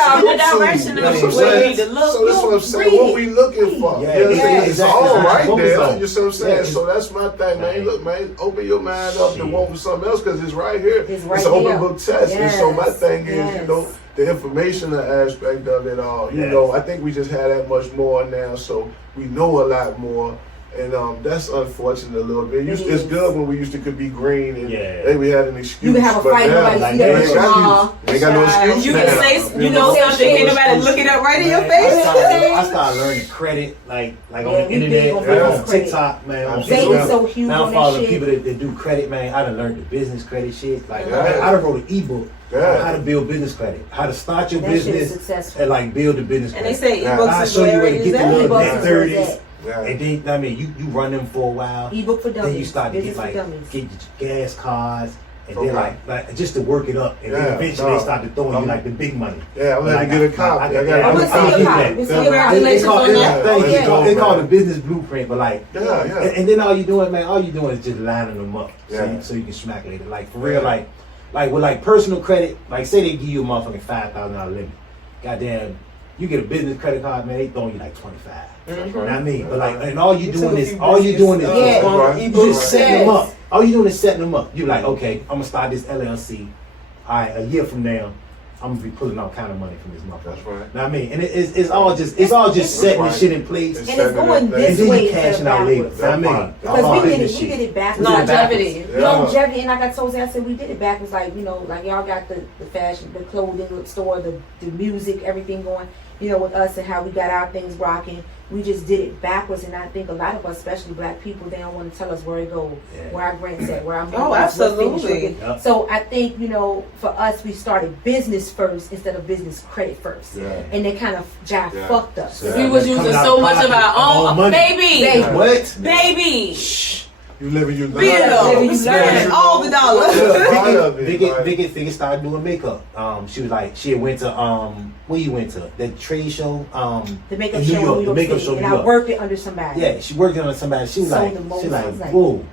So that's what I'm saying. What we looking for? It's all right there. You see what I'm saying? So that's my thing, man. Look, man, open your mind up to want something else, because it's right here. It's an open book test. And so my thing is, the information aspect of it all. I think we just have that much more now, so we know a lot more. And that's unfortunate a little bit. It's good when we used to could be green and we had an excuse. You can have a fight, nobody see that. They got no excuse. You can say, something, ain't nobody look it up right in your face. I started learning credit, like on the internet, on TikTok, man. On Instagram. So huge. Now I'm following people that do credit, man. I done learned the business credit shit. Like I done wrote an ebook. How to build business credit, how to start your business, and build the business credit. And they say ebooks I'll show you where to get the little net 30s. Yeah. And then, you run them for a while. Ebook for dummies. Then you start to get your gas cards. And then like just to work it up, and then eventually they start to throwing you the big money. Yeah, I'm gonna get a copy. I'm gonna see your copy. Congratulations on that. They call it a business blueprint, but and then all you doing is just lining them up, so you can smack later. Like for real, like with like personal credit, like say they give you a motherfucking $5,000 limit. Goddamn, you get a business credit card, man, they throwing you like 25. You know what I mean? But like, and all you doing is just setting them up. All you doing is setting them up. You like, okay, I'm gonna start this LLC. All right, a year from now, I'm gonna be pulling all kind of money from this motherfucker. That's right. Know what I mean? And it's all just setting the shit in place. And it's going this way cashing out later. I mean, because we did it backwards. Longevity. Longevity, and like I told you, I said we did it backwards. Like, you know, like y'all got the fashion, the clothing store, the music, everything going. You know, with us and how we got our things rocking. We just did it backwards, and I think a lot of us, especially black people, they don't want to tell us where it goes, where our grants at, where I'm. Oh, absolutely. So I think, you know, for us, we started business first instead of business credit first, and they kind of fucked us. We was using so much of our own baby. What? Baby. You living, you learn all the dollars. Vicky started doing makeup. She was like, she went to where you went to the trade show, the makeup show in New York City, and I worked it under somebody. Yeah, she worked it under somebody. She was like, whoa,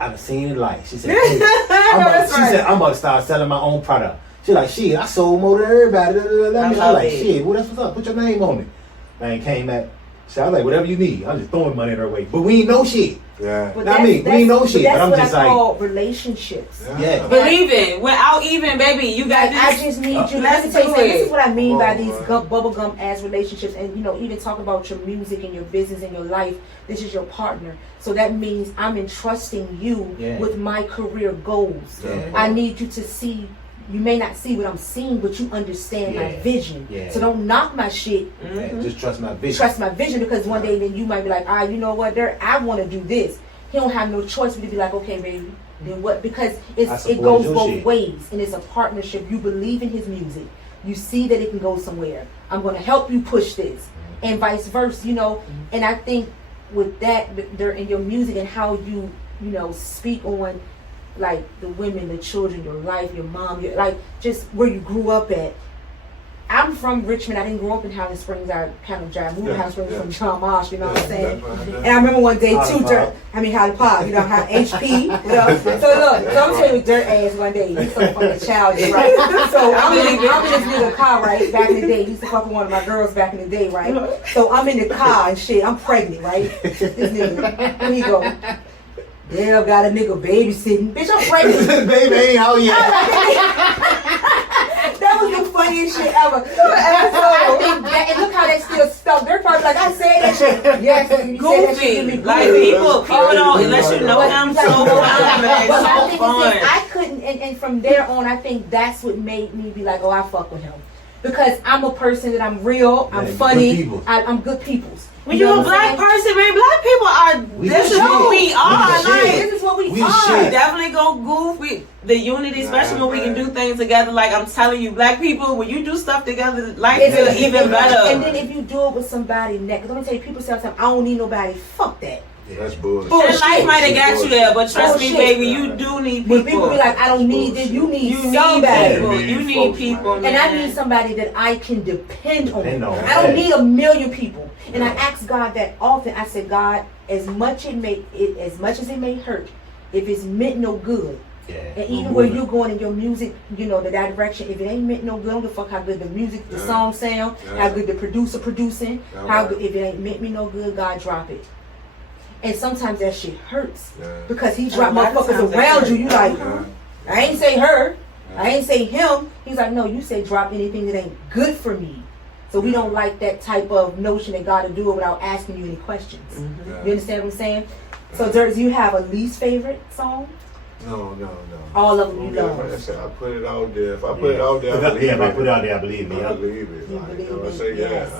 I've seen it. Like she said, hey, I'm about to start selling my own product. She like, shit, I sold more than everybody. I was like, shit, well, that's what's up. Put your name on it. Man came back. So I was like, whatever you need. I'm just throwing money in her way. But we ain't know shit. Yeah. But we ain't know shit. But I'm just like, call relationships. Yeah. Believe it. Without even, baby, you got this. I just need you. Let me tell you, this is what I mean by these bubblegum ass relationships. And, you know, even talk about your music and your business and your life. This is your partner. So that means I'm entrusting you with my career goals. Yeah. I need you to see. You may not see what I'm seeing, but you understand my vision. Yeah. So don't knock my shit. Mm-hmm. Just trust my vision. Trust my vision, because one day then you might be like, you know what, I want to do this. He don't have no choice but to be like, okay, baby, then what? Because it goes both ways, and it's a partnership. You believe in his music. You see that it can go somewhere. I'm going to help you push this, and vice versa, you know. And I think with that, they're in your music and how you know, speak on, like, the women, the children, your life, your mom, like, just where you grew up at. I'm from Richmond. I didn't grow up in Highland Springs. I kind of moved to Highland Springs from John Marsh, you know what I'm saying? And I remember one day, Highland Park, you know, how HP, you know? So look, so I'm telling you, Dirt ass one day. He's so fucking childish, right? So I'm in this nigga car, right? Back in the day. He used to fuck with one of my girls back in the day, right? So I'm in the car and shit. I'm pregnant, right? This nigga, here you go. Yeah, got a nigga babysitting. Bitch, I'm pregnant. Baby, ain't how yet. That was the funniest shit ever. And look how they still stuck. They're probably like, I said that shit. Yes, goofy. Like, people don't, unless you know him, so fun, man. So fun. I couldn't, and from there on, I think that's what made me be like, I fuck with him. Because I'm a person that I'm real, I'm funny, I'm good people's. When you're a black person, man, black people are, this is what we are. This is what we are. Definitely go goof. The unity, especially when we can do things together. Like, I'm telling you, black people, when you do stuff together, life is even better. And then if you do it with somebody next, let me tell you, people say all the time, I don't need nobody. Fuck that. That's bullshit. And life might have got you there, but trust me, baby, you do need people. When people be like, I don't need this, you need somebody. You need people, man. And I need somebody that I can depend on. I don't need a million people. And I ask God that often. I said, God, as much as it may hurt, if it's meant no good, and even where you're going in your music, you know, that direction, if it ain't meant no good, I don't give a fuck how good the music, the song sound, how good the producer producing, how good, if it ain't meant me no good, God drop it. And sometimes that shit hurts because he dropped motherfuckers around you. You like, I ain't say her, I ain't say him. He's like, no, you say drop anything that ain't good for me. So we don't like that type of notion that God will do it without asking you any questions. You understand what I'm saying? So, Dirt, do you have a least favorite song? No. All of them you love. Like I said, I put it out there. If I put it out there, I believe it. If I put it out there, I believe it. I believe it. I say, yes.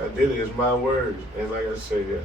I did it. It's my words. And like I say,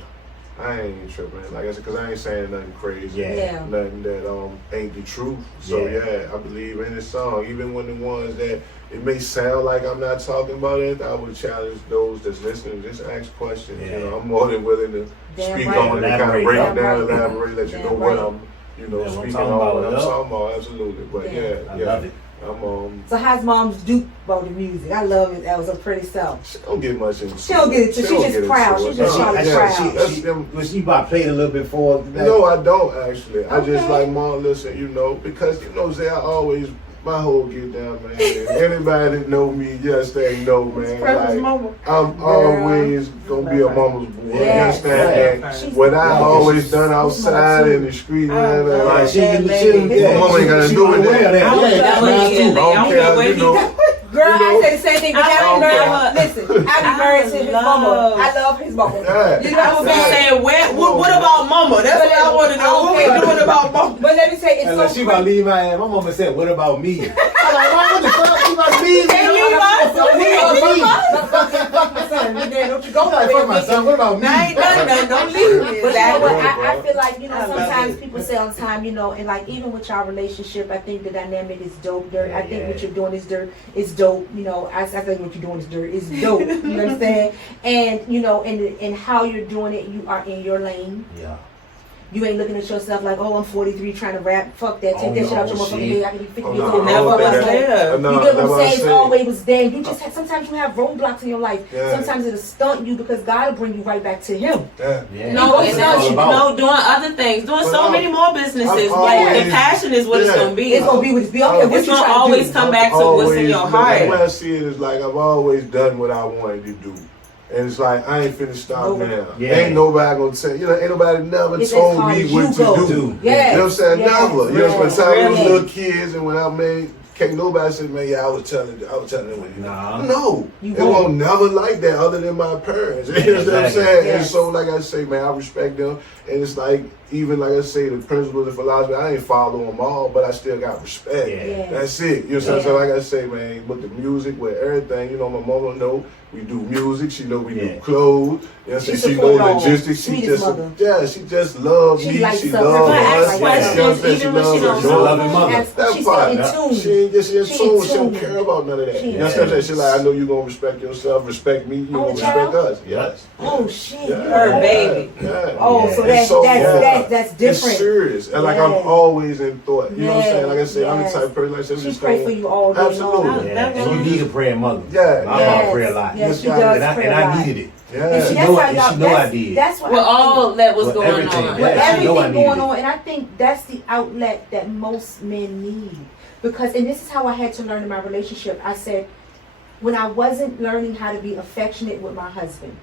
I ain't tripping. Like I said, because I ain't saying nothing crazy. Nothing that ain't the truth. So, I believe in this song. Even when the ones that it may sound like I'm not talking about it, I would challenge those that's listening. Just ask questions. You know, I'm more than willing to speak on it and kind of break it down, elaborate, let you know what I'm, speaking on, what I'm talking about. Absolutely. But I love it. So how's mom's do about the music? I love it. That was a pretty self. She don't get much into it. She don't get it. She's just proud. She's just proud. Was she about played a little bit for? No, I don't actually. I just like mom. Listen, because Zay, I always. My whole get down, man. Anybody that know me, yes, they know, man. Like, I'm always gonna be a mama's boy. You understand? And what I always done outside in the street, man. Like, she mama ain't gotta do with that. Girl, I say the same thing, but listen, I be married to his mama. I love his mama. Yeah. You know what I'm saying? What about mama? That's what I want to know. What we doing about mama? But let me say, it's so she about to leave my ass. My mama said, what about me? I'm like, what the fuck? She about to leave me? Fuck my son. Don't you go there. Fuck my son. What about me? I ain't done nothing. Don't leave me. But you know what? I feel like, sometimes people say all the time, and like even with y'all relationship, I think the dynamic is dope, Dirt. I think what you're doing is Dirt. It's dope. I think what you're doing is Dirt. It's dope. You understand? And and how you're doing it, you are in your lane. Yeah. You ain't looking at yourself like, oh, I'm 43 trying to rap. Fuck that. Take that shit out your motherfucking head. I can be 50 years old. Never was there. You get what I'm saying? It's always was there. You just sometimes you have roadblocks in your life. Yeah. Sometimes it'll stunt you because God will bring you right back to Him. Yeah. Doing other things, doing so many more businesses. But the passion is what it's gonna be. It's gonna be what it's be. Okay, it's gonna always come back to what's in your heart. The way I see it is like I've always done what I wanted to do. And it's like, I ain't finna stop now. Yeah. Ain't nobody gonna tell, ain't nobody never told me what to do. Yes. You know what I'm saying? Never. You know, when I was little kids and when I made, can't nobody say, man, I was telling them what you do. No. It won't never like that other than my parents. You know what I'm saying? Yes. And so, like I say, man, I respect them. And it's like, even like I say, the principles and philosophy, I ain't follow them all, but I still got respect. Yeah. That's it. You know what I'm saying? So like I say, man, with the music, with everything, my mama know we do music, she know we do clothes, she know logistics, she just loves me, she loves us, even when she don't know. That part, she ain't just in tune, she don't care about none of that. You know what I'm saying? She's like, I know you gonna respect yourself, respect me, you gonna respect us. Yes. Oh shit, her baby. Oh, so that's different. It's serious. And like I'm always in thought. You know what I'm saying? Like I say, I'm the type of person like that. She pray for you all day long. Absolutely. And you need a praying mother. Yeah. My mom pray a lot. Yes, she does. And I needed it. Yeah. And she know I did. That's what all that was going on. With everything going on. And I think that's the outlet that most men need. Because, and this is how I had to learn in my relationship. I said, when I wasn't learning how to be affectionate with my husband,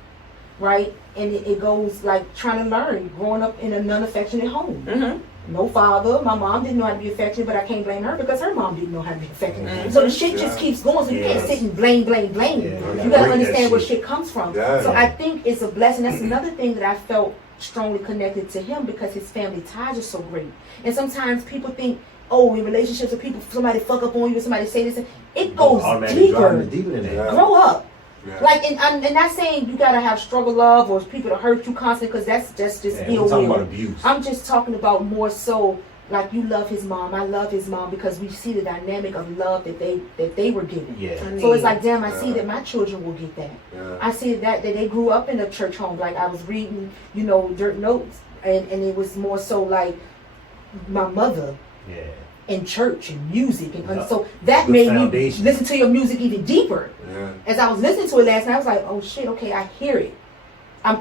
right? And it goes like trying to learn, growing up in a non-affectionate home. Mm-hmm. No father. My mom didn't know how to be affectionate, but I can't blame her because her mom didn't know how to be affectionate. Mm-hmm. So the shit just keeps going. So you can't sit and blame. Yeah. You gotta understand where shit comes from. Yeah. So I think it's a blessing. That's another thing that I felt strongly connected to him because his family ties are so great. And sometimes people think, oh, in relationships with people, somebody fuck up on you, somebody say this, it goes deeper than that. Yeah. Grow up. Yeah. Like, and not saying you gotta have struggle love or people to hurt you constantly, because that's just ill will. I'm just talking about more so like you love his mom, I love his mom, because we see the dynamic of love that they were given. Yeah. So it's like, damn, I see that my children will get that. Yeah. I see that they grew up in a church home. Like I was reading, Dirt notes, and it was more so like my mother. Yeah. In church and music, and so that made me listen to your music even deeper. Yeah. As I was listening to it last night, I was like, "Oh shit, okay, I hear it. I'm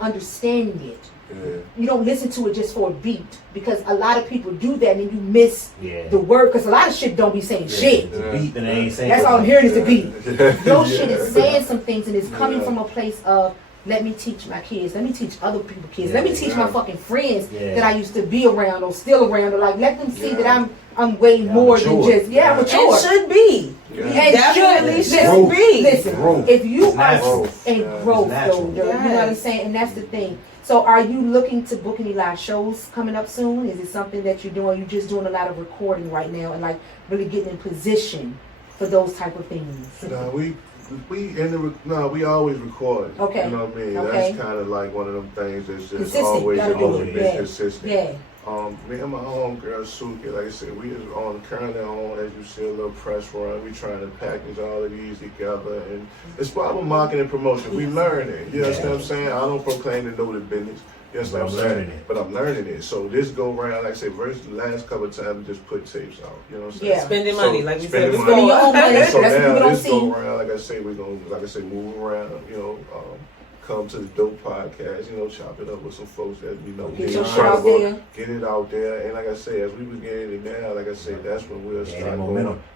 understanding it." Yeah. You don't listen to it just for a beat, because a lot of people do that, and you miss the word, because a lot of shit don't be saying shit. The beat and they ain't saying. That's all I'm hearing is the beat. Your shit is saying some things, and it's coming from a place of, let me teach my kids. Let me teach other people's kids. Let me teach my fucking friends that I used to be around or still around. Or like, let them see that I'm way more than just mature. It should be. It definitely should be. Listen, if you are in growth, though, you know what I'm saying, and that's the thing. So, are you looking to book any live shows coming up soon? Is it something that you're doing? You're just doing a lot of recording right now and like really getting in position for those type of things. We always record. Okay. You know what I mean? Okay. That's kind of like one of them things that's just always been consistent. Yeah. Me and my homegirl Suki, like I said, we is currently on, as you see, a little press run. We trying to package all of these together, and it's about marketing and promotion. We learn it. You understand what I'm saying? I don't proclaim to know the business. Yes, I'm learning it. But I'm learning it. So this go around, like I say, versus the last couple of times, just put tapes out. You know what I'm saying? Yeah. Spending money, like you said. Spending your own money. So That's now what this see. go around, like I say, we're going to, like I say, move around, you know, come to the Dope Podcast, you know, chop it up with some folks that, you know, get your shit out there. Get it out there. And like I say, as we was getting it now, like I say, that's when we'll start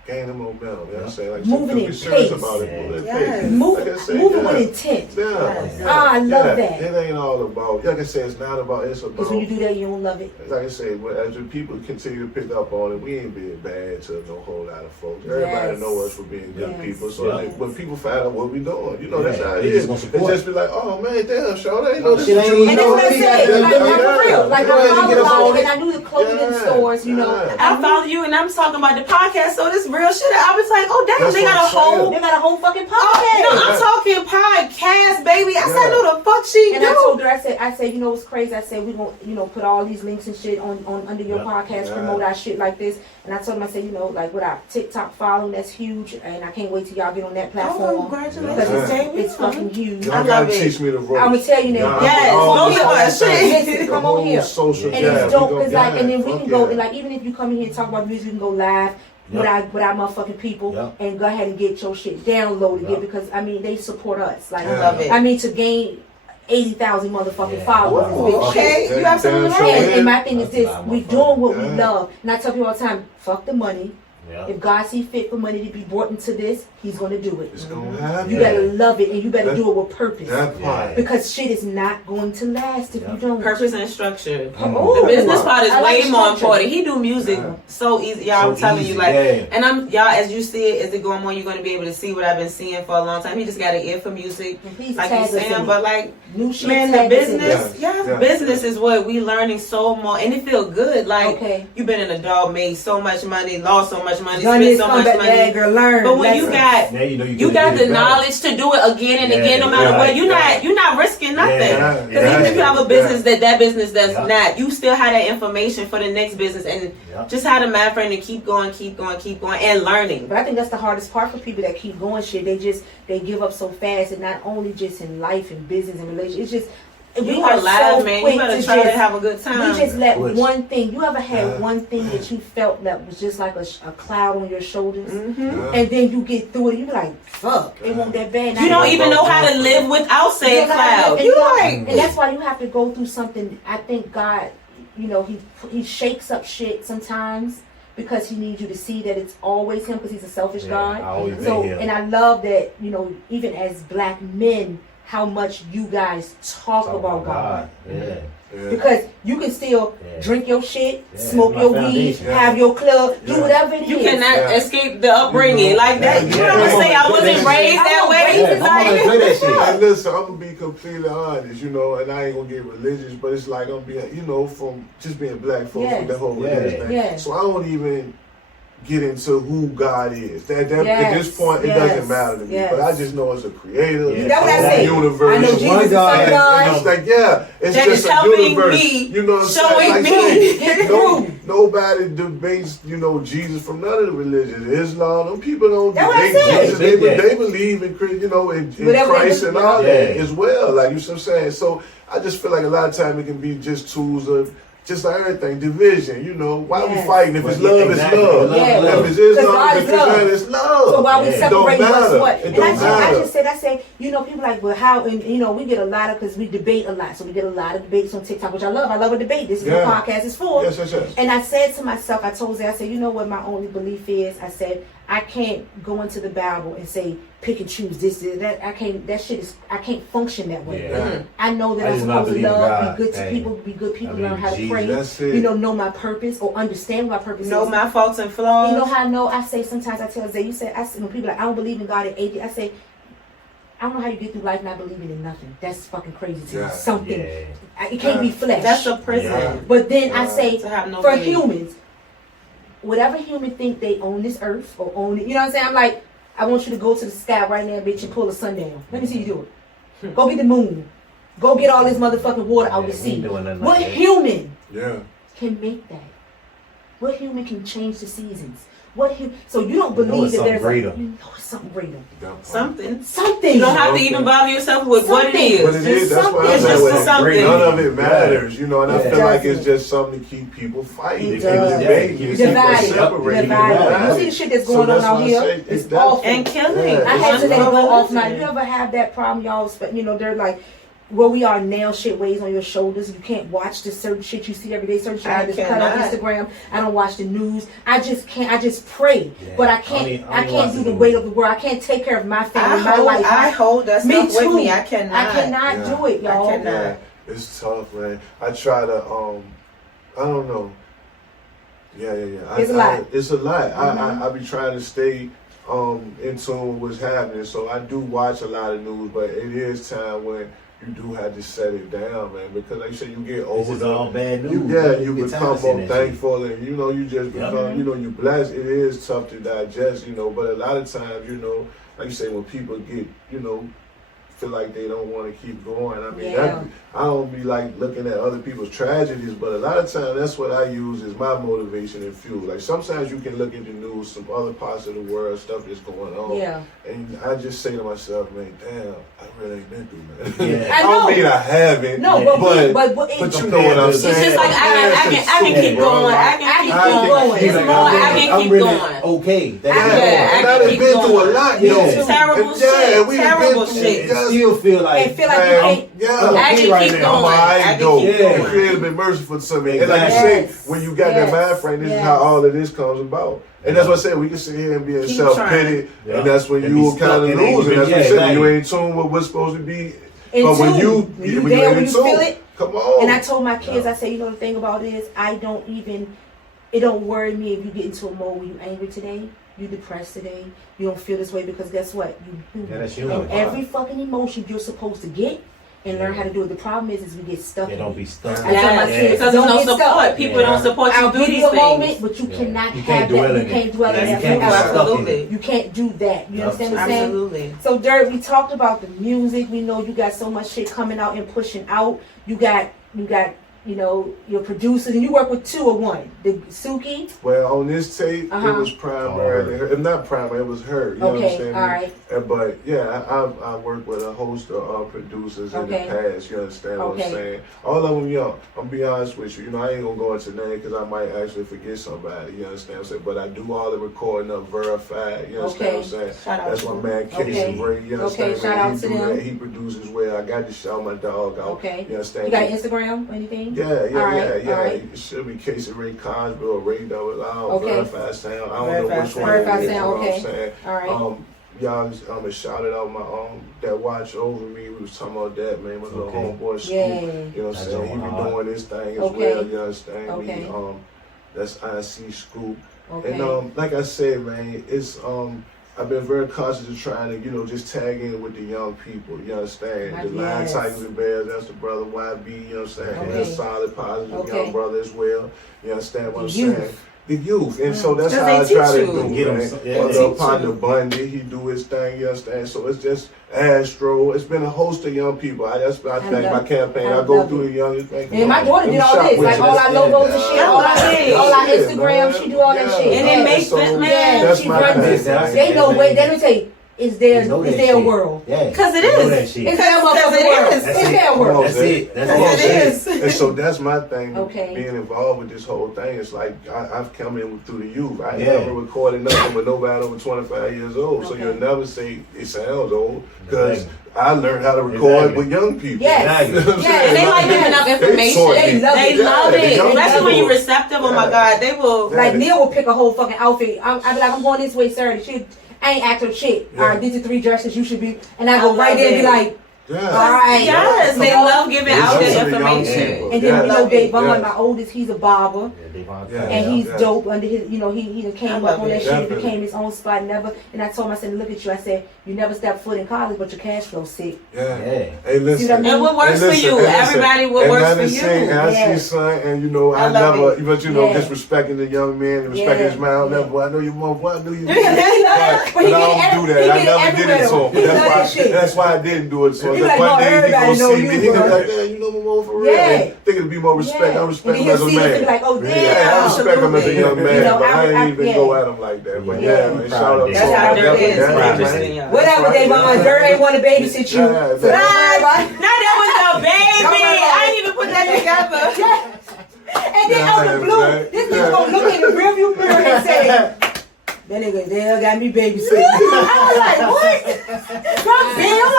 gaining momentum. You know what I'm saying? Like, moving in pace. Moving with intent. Yeah. I love that. It ain't all about, like I say, it's not about, it's about. Because when you do that, you don't love it. Like I say, as the people continue to pick up on it, we ain't being bad to no whole lot of folks. Everybody know us for being good people. So when people find out what we doing, you know, that's how it is. It's just be like, oh man, damn, Sean, I ain't know this shit. And that's what I say. Like, for real. Like, I followed and I knew the clothing stores, you know. I follow you and I'm talking about the podcast, so this real shit. I was like, oh damn, they got a whole fucking podcast. No, I'm talking podcast, baby. I said, no, the fuck she and do. I told her, I said, you know what's crazy? I said, we gonna, you know, put all these links and shit on under your podcast, promote our shit like this. And I told him, I said, you know, like with our TikTok following, that's huge, and I can't wait till y'all get on that platform. Oh, congratulations, it's fucking huge. I love it. Teach me the ropes. I'm gonna tell you now. Yes, come on here. Social and it's dope because like, and then we can go and like, even if you come in here and talk about music, we can go live. With our motherfucking people and go ahead and get your shit downloaded because I mean they support us. Like I love it. I mean to gain 80,000 motherfucking followers. Okay, you absolutely right. And my thing is this: we doing what we love. And I tell people all the time, fuck the money. If God see fit for money to be brought into this, He's gonna do it. It's gonna happen. You better love it and you better do it with purpose. That part. Because shit is not going to last if you don't. Purpose and structure. The business part is way more important. He do music so easy, y'all. I'm telling you, like, and I'm y'all as you see it as it going on, you're gonna be able to see what I've been seeing for a long time. He just got an ear for music, like you saying, but like, man, the business, business is what we learning so more, and it feel good. Like you've been an adult, made so much money, lost so much money, spent so much money. But when you got you got the knowledge to do it again and again, no matter what. You're not risking nothing. Because even if you have a business that business does not, you still have that information for the next business and just how to mind frame and keep going and learning. But I think that's the hardest part for people that keep going shit. They give up so fast, and not only just in life and business and relationships. It's just you are alive, man. You better try to have a good time. We just let one thing. You ever had one thing that you felt that was just like a cloud on your shoulders, and then you get through it. You be like, "Fuck, it won't that bad." You don't even know how to live without saying cloud. And that's why you have to go through something. I think God, you know, He shakes up shit sometimes. Because He needs you to see that it's always Him, because He's a selfish God. So, and I love that, you know, even as black men, how much you guys talk about God. Because you can still drink your shit, smoke your weed, have your club, do whatever it is. You cannot escape the upbringing like that. You know what I'm saying? I wasn't raised that way. And listen, I'm gonna be completely honest, you know, and I ain't gonna get religious, but it's like I'm being, you know, from just being black folks with the whole religious thing. So I don't even get into who God is. At this point, it doesn't matter to me. But I just know it's a creator, a universe. I know Jesus is God. It's like, it's that just a universe. Me, you know what I'm saying? Like, nobody debates, you know, Jesus from none of the religions. Islam, them people don't debate Jesus. They believe in, you know, in Christ and all that as well. Like, you know what I'm saying? So I just feel like a lot of times it can be just tools of just like everything, division, you know. Why are we fighting? If it's love, it's love. If it's Islam, if it's love. So why we separate what's what? And I just said, you know, people like, well, how, and you know, we get a lot of, because we debate a lot. So we get a lot of debates on TikTok, which I love. I love a debate. This is what podcast is for. Yes. And I said to myself, I told Zay, I said, you know what my only belief is? I said, I can't go into the Bible and say, pick and choose this, that. I can't function that way. I know that I'm supposed to love, be good to people, learn how to pray, you know my purpose or understand what my purpose is. Know my faults and flaws. You know how I know? I say sometimes, I tell Zay, when people are like, I don't believe in God at 80, I say, I don't know how you get through life not believing in nothing. That's fucking crazy to me. Something. It can't be flesh. That's a prison. But then I say, for humans, whatever human think they own this earth or own it, you know what I'm saying? I'm like, I want you to go to the sky right now, bitch, and pull the sun down. Let me see you do it. Go get the moon. Go get all this motherfucking water out the sea. What human can make that? What human can change the seasons? So you don't believe that there's greater. You know it's something greater. Something. You don't have to even bother yourself with what it is. What it is, that's why it's just something. None of it matters, you know, and I feel like it's just something to keep people fighting. Divided. You see the shit that's going on out here? It's awful. And killing. I had to let it go off now. You ever have that problem, y'all? You know, they're like, where we are now, shit weighs on your shoulders. You can't watch this certain shit you see every day. Certain shit I just cut off Instagram. I don't watch the news. I just can't. I just pray, but I can't. I can't do the weight of the world. I can't take care of my family, my life. I hold that stuff with me. I cannot. I cannot do it, y'all. I cannot. Yeah, it's tough, man. I try to. I don't know. Yeah. It's a lot. It's a lot. I be trying to stay in tune with what's happening. So I do watch a lot of news, but it is time when you do have to set it down, man, because like you said, you get older. This is all bad news. You become more thankful, and you know, you just become, you know, you blessed. It is tough to digest, you know, but a lot of times, you know, like you say, when people get, you know, feel like they don't want to keep going. I mean, I don't be like looking at other people's tragedies, but a lot of times that's what I use as my motivation and fuel. Like sometimes you can look at the news, some other parts of the world, stuff that's going on, and I just say to myself, man, damn, I really ain't been through that. I don't mean I haven't, but you know what I'm saying. It's just like I can keep going. I can keep going. I can keep going. Okay, I done been through a lot, though. Terrible shit. Terrible shit. Still feel like you can't. I can keep going. I can keep going. The Creator been merciful to me. And like you say, when you got that mind frame, this is how all of this comes about. And that's what I said. We can sit here and be in self-pity, and that's when you kind of lose. And that's what I said. When you ain't in tune with what's supposed to be. But when you feel it, come on. And I told my kids, I say, you know the thing about it is, it don't worry me if you get into a mode where you angry today. You depressed today, you don't feel this way because guess what? And every fucking emotion you're supposed to get and learn how to do it. The problem is we get stuck. Don't be stuck. Because there's no support. People don't support you do these things. Moment, but you cannot have that. You can't dwell in that. Absolutely. You can't do that. You understand what I'm saying? Absolutely. So Durt, we talked about the music. We know you got so much shit coming out and pushing out. You got you know, your producers, and you work with 2 or 1. The Suki. Well, on this tape, it was primarily her. Not primarily, it was her. You understand me? All right. But yeah, I worked with a host of producers in the past. You understand what I'm saying? All of them young. I'm be honest with you. You know, I ain't gonna go into name because I might actually forget somebody. You understand what I'm saying? But I do all the recording of verified. You understand what I'm saying? That's my man Casey Ray. You understand? Shout out to them. He produces well. I got to shout my dog out. You understand? You got Instagram or anything? Yeah. It should be Casey Ray Cosby or Ray Double Out, Verified Sound. I don't know which one. Verified Sound, you know what I'm saying? All right. Y'all shouted out my that watch over me. We was talking about that, man. With a little homeboy Scoop. You know what I'm saying? He be doing this thing as well. You understand me? That's IC Scoop. And like I said, man, it's I've been very cautious of trying to, you know, just tag in with the young people. You understand? The Lion Tigers and Bears, that's the brother YB, you know what I'm saying? That's solid, positive young brother as well. You understand what I'm saying? The youth. And so that's how I try to do it, man. My partner Bundy, he do his thing, you understand? So it's just Astro. It's been a host of young people. I think my campaign, I go through the youngest thing. And my daughter did all this, like all our logos and shit, all our Instagram, she do all that shit. And it makes sense, man. She runs this. They know, wait, let me tell you. It's their world. Because it is. It's their world. It's their world. That's it. That's it. And so that's my thing. Being involved with this whole thing. It's like I've come in through the youth. I never recorded nothing with nobody over 25 years old. So you'll never say it sounds old because I learned how to record with young people. And they like giving up information. They love it. Especially when you're receptive. Oh my God, they will. Like Neil will pick a whole fucking outfit. I'll be like, I'm going this way, Saturday. I ain't act her shit. All right, these are 3 dresses you should be. And I go right there and be like, all right. Yes, they love giving out that information. And then, you know, Davon, my oldest, he's a barber. And he's dope under his, you know, he came up on that shit and became his own spot. And I told him, I said, look at you. I said, you never stepped foot in college, but your cash flow sick. Hey, listen. See what I mean? And what works for you? Everybody, what works for you? I see son, and you know, I never, but you know, disrespecting the young man and respecting his mind. Never, I know you want, I know you. But I don't do that. I never did it to him. That's why I didn't do it. So then like, one day he gonna know see me. He gonna be like, damn, you know my mom for real. Yeah. Think it'd be more respect. I respect him as a man. Be like, oh damn. Yeah, I respect him as a young man, but I ain't even go at him like that. But man, shout out to him. That's how Dirt is. Whatever, Davon. Dirt ain't want to babysit you. No, that was a baby. I didn't even put that together. And then out the blue, this nigga gonna look in the rearview mirror and say, that nigga there got me babysitting. I was like, what? Drunk Bill?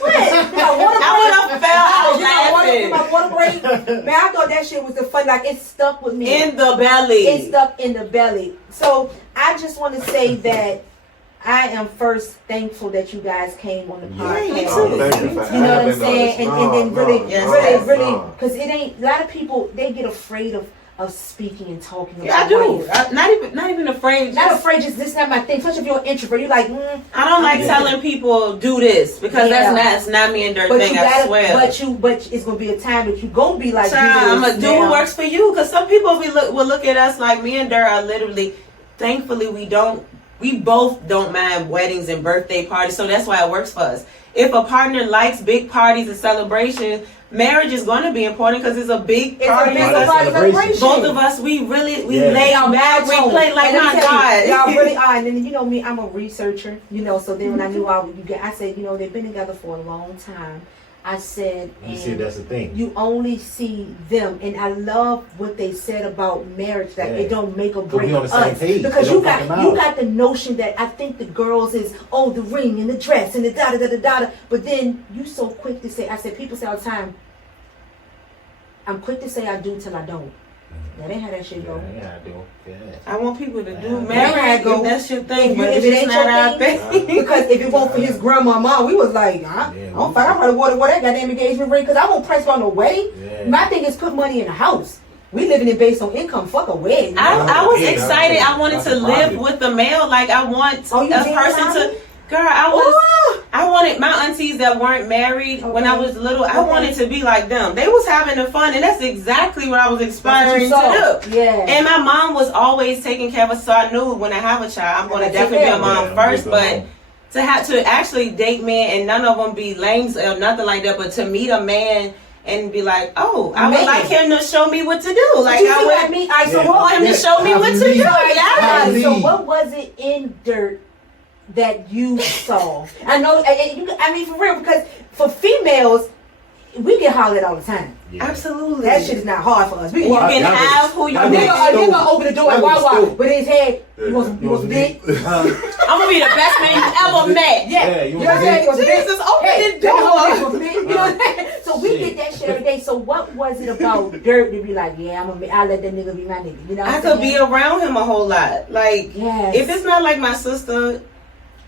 What? I would have fell out laughing. My water break. Man, I thought that shit was the fun. Like, it stuck with me. In the belly. It stuck in the belly. So, I just want to say that I am first thankful that you guys came on the podcast. Me too. You know what I'm saying? And then really, because it ain't, a lot of people, they get afraid of speaking and talking about I do. life. Not even afraid. Not afraid, just this is not my thing. Especially if you're an introvert. You're like, I don't like telling people do this because that's not me and Dirt thing, I swear. But it's gonna be a time that you gonna be like, I'm gonna do what works for you. Because some people will look at us like me and Dirt are literally, thankfully we both don't mind weddings and birthday parties, so that's why it works for us. If a partner likes big parties and celebrations, marriage is going to be important because it's a big party. Celebration. Both of us, we lay out back, we play like my God. Y'all really are. And then, you know me, I'm a researcher, so then when I knew I said, they've been together for a long time. I said, you see, that's the thing. You only see them, and I love what they said about marriage. That it don't make or break on the same page. Because you got the notion that I think the girls is the ring and the dress and the da da da da da. But then you so quick to say. I said people say all the time. I'm quick to say I do till I don't. That ain't how that shit go. Yeah, I do. Yeah. I want people to do marriage if that's your thing, but if it's it ain't not your our thing. Because if it won't for his grandma, mom, we was like, I probably wore that goddamn engagement ring because I won't press on no wedding. Yeah. My thing is put money in the house. We living it based on income. Fuck a wedding. I was excited. I wanted to live with a male. Like I want a person to. Girl, I wanted my aunties that weren't married when I was little. I wanted to be like them. They was having the fun, and that's exactly what I was aspiring to do. Yeah. And my mom was always taking care of us, so I knew when I have a child, I'm going to definitely be a mom first. But to have to actually date men and none of them be lames or nothing like that, but to meet a man and be like, I would like him to show me what to do. Like I want him to show me what to do. Yeah. So what was it in Dirt that you saw? I know, I mean, for real, because for females, we get hollered at all the time. Yeah. Absolutely. That shit is not hard for us. You can have who you want. A nigga open the door at Wawa, but in his head, you want some dick? I'm gonna be the best man you ever met. Yeah. You know what I'm saying? Jesus, open the door. You know what I'm saying? So we get that shit every day. So what was it about Dirt to be like, I'll let that nigga be my nigga? You know what I'm saying? I could be around him a whole lot. Like, if it's not like my sister,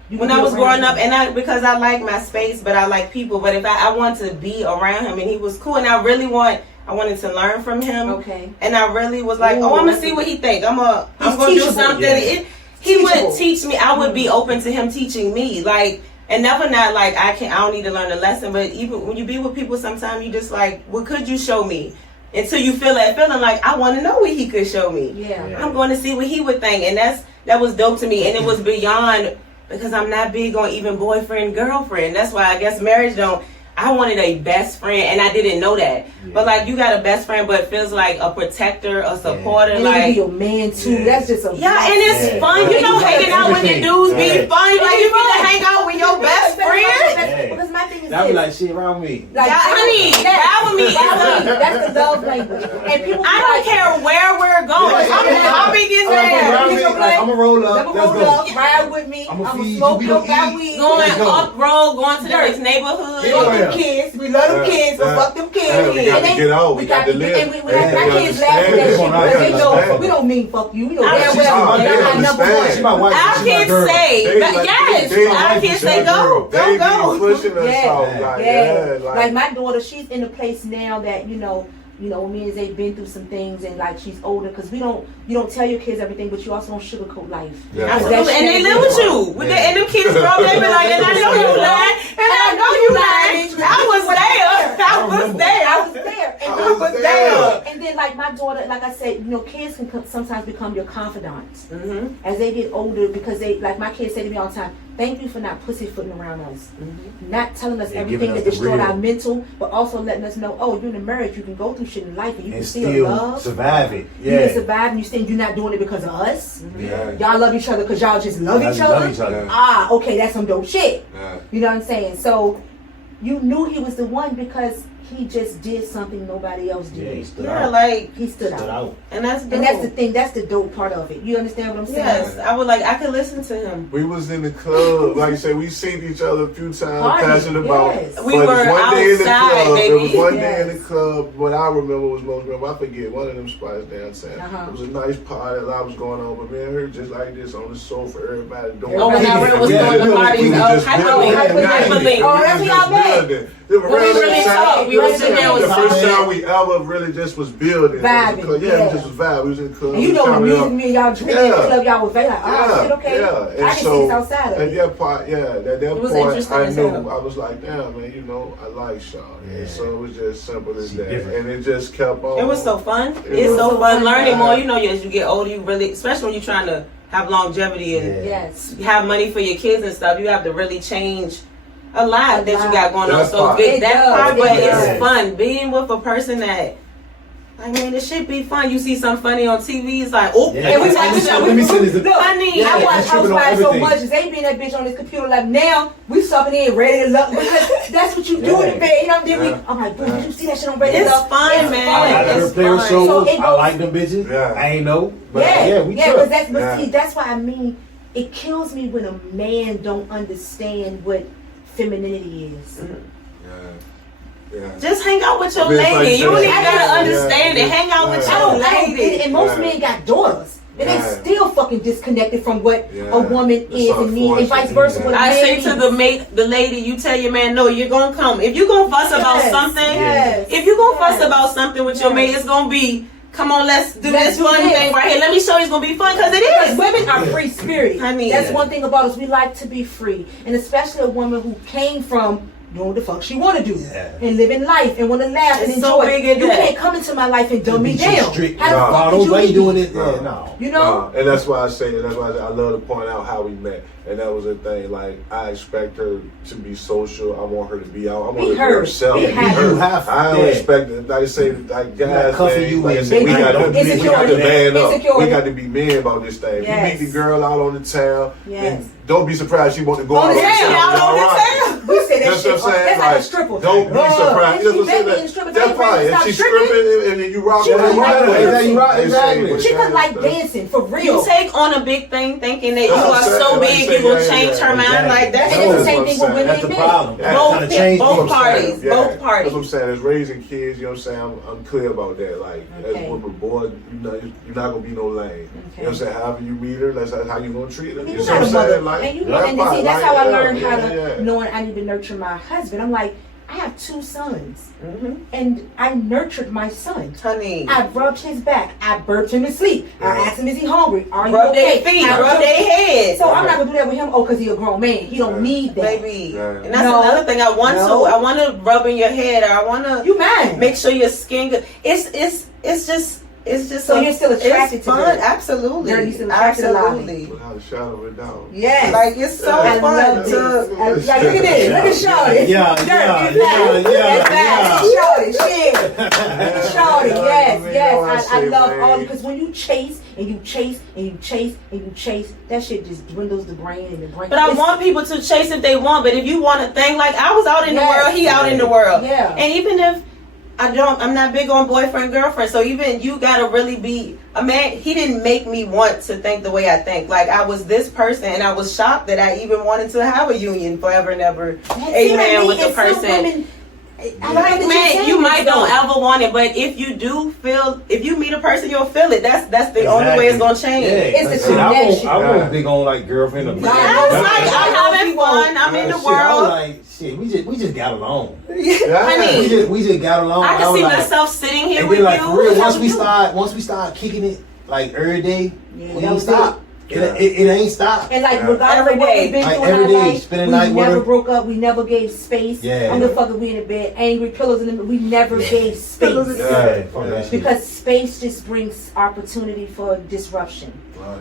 when I was growing up, and because I like my space, but I like people. But if I want to be around him, and he was cool, and I wanted to learn from him. Okay. And I really was like, I'm gonna see what he think. I'm gonna do something. Yeah. He would teach me. I would be open to him teaching me. Like, and never not like I don't need to learn a lesson. But even when you be with people, sometimes you just like, what could you show me? Until you feel that feeling like I want to know what he could show me. Yeah. I'm going to see what he would think, and that was dope to me, and it was beyond. Because I'm not big on even boyfriend, girlfriend. That's why I guess marriage I wanted a best friend, and I didn't know that. Yeah. But like, you got a best friend, but it feels like a protector, a supporter. And like, be your man too. That's just a and it's fun. You know, hanging out with the dudes be fun. Like, you get to hang out with your best friend. Because my thing is that be like shit around me. Like, honey, ride with me. That's the love language. And people, I don't care where we're going. I'm big as that. I'm gonna roll up. Let's go. Ride with me. I'm gonna smoke your weed. Going up road, going to the next neighborhood. Kids, we love them kids, so fuck them kids. We got to get out. We got to live. And my kids laugh at that shit because they know we don't mean fuck you. We know damn well they're not number one. Our kids say, yes. Our kids say go. Pushing us out. Like my daughter, she's in a place now that me and Zay been through some things, and like she's older, because you don't tell your kids everything, but you also don't sugarcoat life. Yeah. Absolutely, and they live with you. And them kids grow up, they be like, and I know you lying, and I know you lying. I was there. And then like my daughter, like I said, kids can sometimes become your confidants as they get older, because they, like my kids say to me all the time, Thank you for not pussyfooting around us. Not telling us everything that destroyed our mental, but also letting us know, oh, you're in a marriage, you can go through shit in life and you can still love. Survive it. Yeah. You can survive and you're not doing it because of us. Yeah. Y'all love each other because y'all just love each other. Ah, okay, that's some dope shit. Yeah. You know what I'm saying? So you knew he was the one because he just did something nobody else did. Yeah, he stood out. Like he stood out. And that's dope. And that's the thing. That's the dope part of it. You understand what I'm saying? Yes, I could listen to him. We was in the club, like I said, we seen each other a few times, passing about. Yes. We were outside, baby. There was one day in the club. What I remember was most memorable. I forget one of them spots downtown. It was a nice party. A lot was going on, but me and her just like this on the sofa, everybody doing. Oh, when I was doing the parties of hyperlink. Oh, that's y'all met. We really talked. We was sitting there with the first time we ever really just was building. Vibing. We just was vibing. We was in the club. And you know the music, me and y'all drinking in the club, y'all was like, oh shit, okay. Yeah. I can see this outside of it. At that part, at that point, I knew. I was like, damn, man, you know, I like Sean. Yeah. So it was just simple as that. And it just kept on. It was so fun. It's so fun learning more. You know, as you get older, you really, especially when you're trying to have longevity and have money for your kids and stuff, you have to really change a lot that you got going on. So get that part, but it's fun being with a person that, I mean, it should be fun. You see something funny on TV, it's like, oh, and we watch it. Funny. I watch Housewives so much. They be in that bitch on this computer. Like now, we sucking in ready to love because that's what you do in the bed. You know, then I'm like, boy, did you see that shit on ready to love? It's fun, man. I heard player shows. I like them bitches. I ain't know, but we because that's why I mean, it kills me when a man don't understand what femininity is. Yeah. Just hang out with your lady. You don't even gotta understand it. Hang out with your lady. And most men got daughters. And they still fucking disconnected from what a woman is and needs, and vice versa. I say to the lady, you tell your man, no, you're gonna come. If you're gonna fuss about something, if you're gonna fuss about something with your mate, it's gonna be, come on, let's do this one thing right here. Let me show you it's gonna be fun, because it is. Women are free spirited. That's one thing about us. We like to be free, and especially a woman who came from doing what the fuck she want to do and living life and want to laugh and enjoy. You can't come into my life and dumb me down. How the fuck you doing it? No. You know. And that's why I say, that's why I love to point out how we met. And that was the thing. Like, I expect her to be social. I want her to be out. I want her to be herself. I don't expect it. Like I say, like guys, man, like I say, we got to man up. We got to be men about this thing. You meet the girl out on the town, and don't be surprised she want to go out on the town. We say that shit. That's like a stripper. Don't be surprised. That's right. If she's stripping and then you rock with her, exactly. She could like dancing for real. You take on a big thing thinking that you are so big. You will change her mind like that. And it's the same thing with women and men. Both parties. Both parties. That's what I'm saying. It's raising kids. You know what I'm saying? I'm clear about that. Like, as with a boy, you're not gonna be no lame. You know what I'm saying? However you meet her, that's how you gonna treat her. You know what I'm saying? Like, and see, that's how I learned how to knowing I need to nurture my husband. I'm like, I have 2 sons, and I nurtured my son. Honey, I rubbed his back. I burped him to sleep. I asked him, is he hungry? Are you okay? Their feet, rub their head. So I'm not gonna do that with him. Oh, because he's a grown man. He don't need that, baby. And that's another thing. I want to rub in your head, or I want to make sure your skin good. It's just so you're still attracted to fun. Absolutely. You're still attracted to Lalee. Without a shadow of a doubt. Yes. Like, it's so fun to. Look at this. Look at Shorty. Yeah. Shorty. Shit. Look at Shorty. Yes. I love all, because when you chase and you chase and you chase and you chase, that shit just dwindles the brain and the brain. But I want people to chase if they want. But if you want a thing, like I was out in the world, he out in the world. Yeah. And even if I'm not big on boyfriend, girlfriend. So even you gotta really be a man. He didn't make me want to think the way I think. Like, I was this person, and I was shocked that I even wanted to have a union forever and ever. Amen. With the person. Like, man, you might don't ever want it, but if you meet a person, you'll feel it. That's the only way it's gonna change. It's the connection. I wasn't big on like girlfriend or boyfriend. I was like, I'm having fun. I'm in the world. Like, shit, we just got along. Honey, we just got along. I can see myself sitting here with like, you. For real, once we start kicking it like every day, we don't stop. It ain't stopped. And like, regardless of what we've been through in our life, we never broke up. We never gave space. I'm the fucker. We in the bed, angry pillows in the. We never gave space. Because space just brings opportunity for disruption.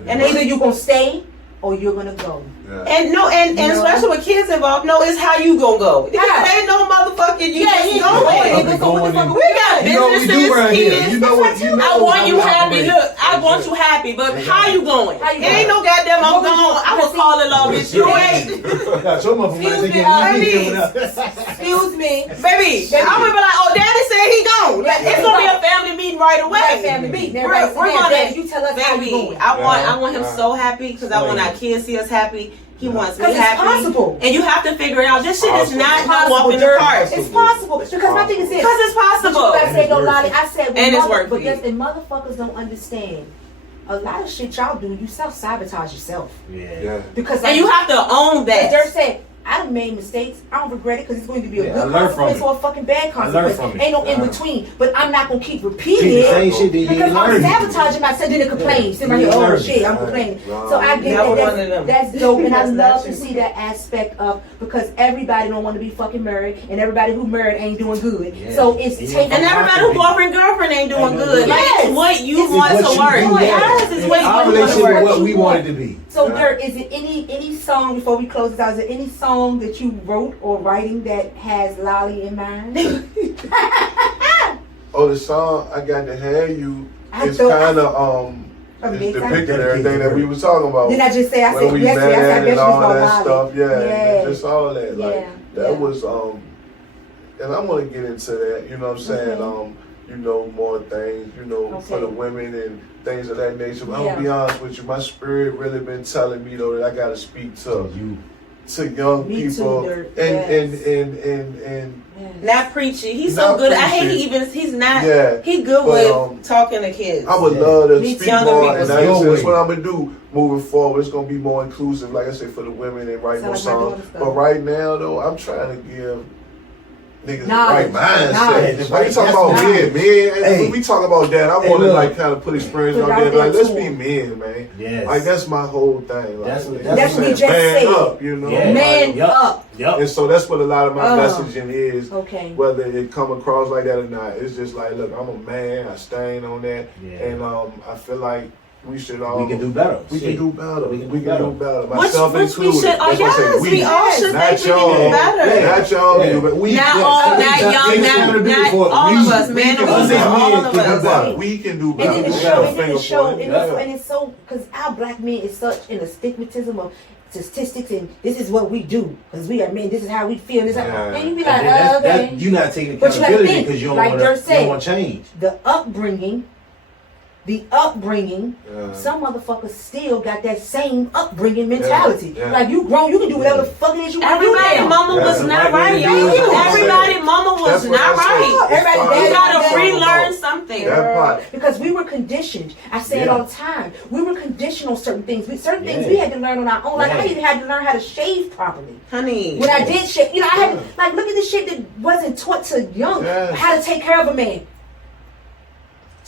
And either you gonna stay, or you're gonna go. Yeah. And especially with kids involved, it's how you gonna go. There ain't no motherfucking you just going. We got businesses, kids. You know what? I want you happy. Look, I want you happy, but how you going? It ain't no goddamn I'm going. I will call it love, bitch. You ain't. Excuse me, baby. I'm gonna be like, oh, daddy said he gone. It's gonna be a family meeting right away. Family meeting. We're gonna. You tell us how you going. I want him so happy because I want our kids to see us happy. He wants me happy. It's possible. And you have to figure it out. This shit is not no walk in the park. It's possible. Because my thing is this. Because it's possible. I said, no, Lalee. I said, and it's work. But guess the motherfuckers don't understand. A lot of shit y'all do, you self-sabotage yourself. Yeah. Because and you have to own that. Dirt said, I done made mistakes. I don't regret it because it's going to be a good consequence or a fucking bad consequence. Ain't no in between. But I'm not going to keep repeating it because I'm sabotaging myself. Then to complain. Sitting right here, oh shit, I'm complaining. So I get that. That's dope. And I love to see that aspect of, because everybody don't want to be fucking married. And everybody who married ain't doing good. So it's taking. And everybody who boyfriend, girlfriend ain't doing good. Like, it's what you want to work. Yes, it's what you want to work. What we want it to be. So Dirt, is it any song, before we close this out, is there any song that you wrote or writing that has Lalee in mind? The song I Got to Have You is kind of it's depicting everything that we were talking about. Didn't I just say, I said yesterday, I said all that stuff, just all that. That was and I'm gonna get into that, you know what I'm saying? More things, for the women and things of that nature. But I'm gonna be honest with you, my spirit really been telling me though that I gotta speak to young people and not preachy. He's so good. I hate he's not. He good with talking to kids. I would love to speak more, and that's what I'm gonna do moving forward. It's gonna be more inclusive, like I said, for the women and write more songs. But right now though, I'm trying to give niggas right mindset. Like you talking about men. When we talk about that, I want to kind of put experience on there. Like, let's be men, man. Yes. Like that's my whole thing. Like, that's what we just said. Up, Man up. Yep. And so that's what a lot of my messaging is. Okay. Whether it come across like that or not, it's just like, look, I'm a man. I stand on that, and I feel like we should all. We can do better. We can do better. Myself which included. We all should think we can do better. Not y'all, but not all, not young, not all of us, man. All of us. We can do better. And it's so because our black men is such in a stigmatism of statistics and this is what we do because we are men. This is how we feel. And you be like, okay, you're not taking accountability because you don't want to change. The upbringing, some motherfuckers still got that same upbringing mentality. Like you grown, you can do whatever the fuck it is you want to do. Everybody mama was not right. Everybody mama was not right. You gotta relearn something. Because we were conditioned. I say it all the time. We were conditioned on certain things. Certain things we had to learn on our own. Like I even had to learn how to shave properly. Honey. When I did shave, I had to, like, look at this shit that wasn't taught to young. How to take care of a man.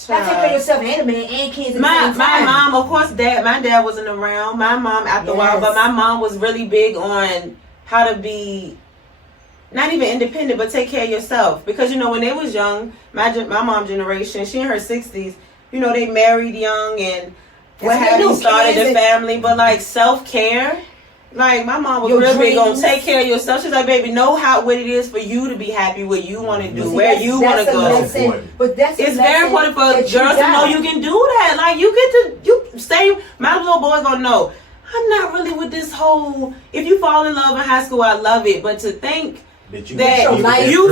I take care of yourself and a man and kids at the same time. My mom, of course, my dad wasn't around. My mom after a while, but my mom was really big on how to be not even independent, but take care of yourself. Because when they was young, my mom generation, she in her 60s, they married young and what have you, started a family, but like self-care. Like my mom was real big on take care of yourself. She's like, baby, know what it is for you to be happy, what you want to do, where you want to go. But it's very important for girls to know you can do that. Like you stay. My little boy gonna know. I'm not really with this whole. If you fall in love in high school, I love it. But to think that you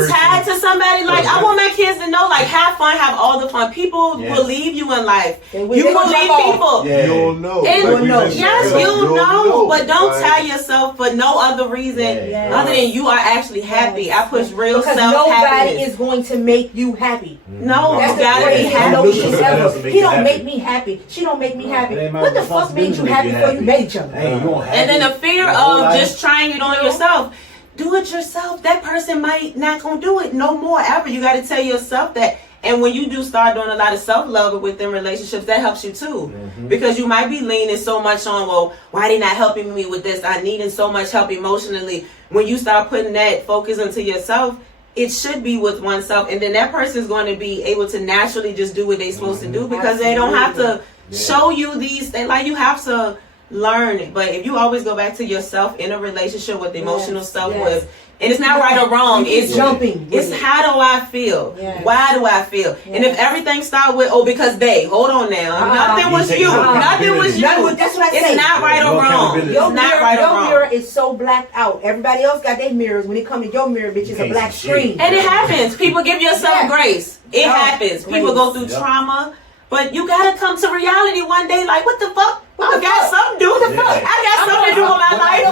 tied to somebody, like I want my kids to know, like have fun, have all the fun. People will leave you in life. You will leave people. You don't know. Yes, you know, but don't tie yourself for no other reason other than you are actually happy. I push real self-happiness. Nobody is going to make you happy. No, you gotta be happy. He don't make me happy. She don't make me happy. What the fuck made you happy before you met each other? And then the fear of just trying it on yourself. Do it yourself. That person might not gonna do it no more ever. You got to tell yourself that. And when you do start doing a lot of self-love within relationships, that helps you too. Because you might be leaning so much on, well, why they not helping me with this? I needing so much help emotionally. When you start putting that focus into yourself, it should be with oneself. And then that person is going to be able to naturally just do what they're supposed to do because they don't have to show you these things. Like you have to learn it. But if you always go back to yourself in a relationship with emotional stuff with, and it's not right or wrong, it's jumping. It's how do I feel? Why do I feel? And if everything starts with, because hold on now, nothing was you. Nothing was you. That's what I say. It's not right or wrong. It's not right or wrong. Your mirror is so blacked out. Everybody else got their mirrors. When it comes to your mirror, bitch, it's a black screen. And it happens. People give yourself grace. It happens. People go through trauma. But you gotta come to reality one day. Like, what the fuck? I got something to do with the fuck. I got something to do with my life.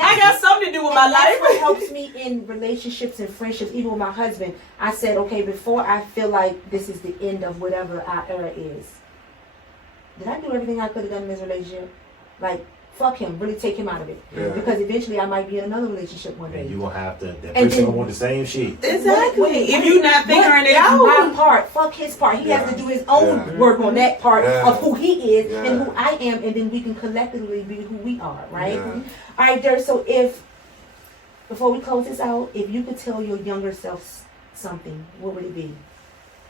I got something to do with my life. That's what helps me in relationships and friendships, even with my husband. I said, okay, before I feel like this is the end of whatever our era is, did I do everything I could have done in this relationship? Like, fuck him, really take him out of it. Because eventually I might be in another relationship one day. And you will have to, that person will want the same shit. Exactly. If you're not figuring it out. My part, fuck his part. He has to do his own work on that part of who he is and who I am, and then we can collectively be who we are, right? All right, Durt, so before we close this out, if you could tell your younger self something, what would it be?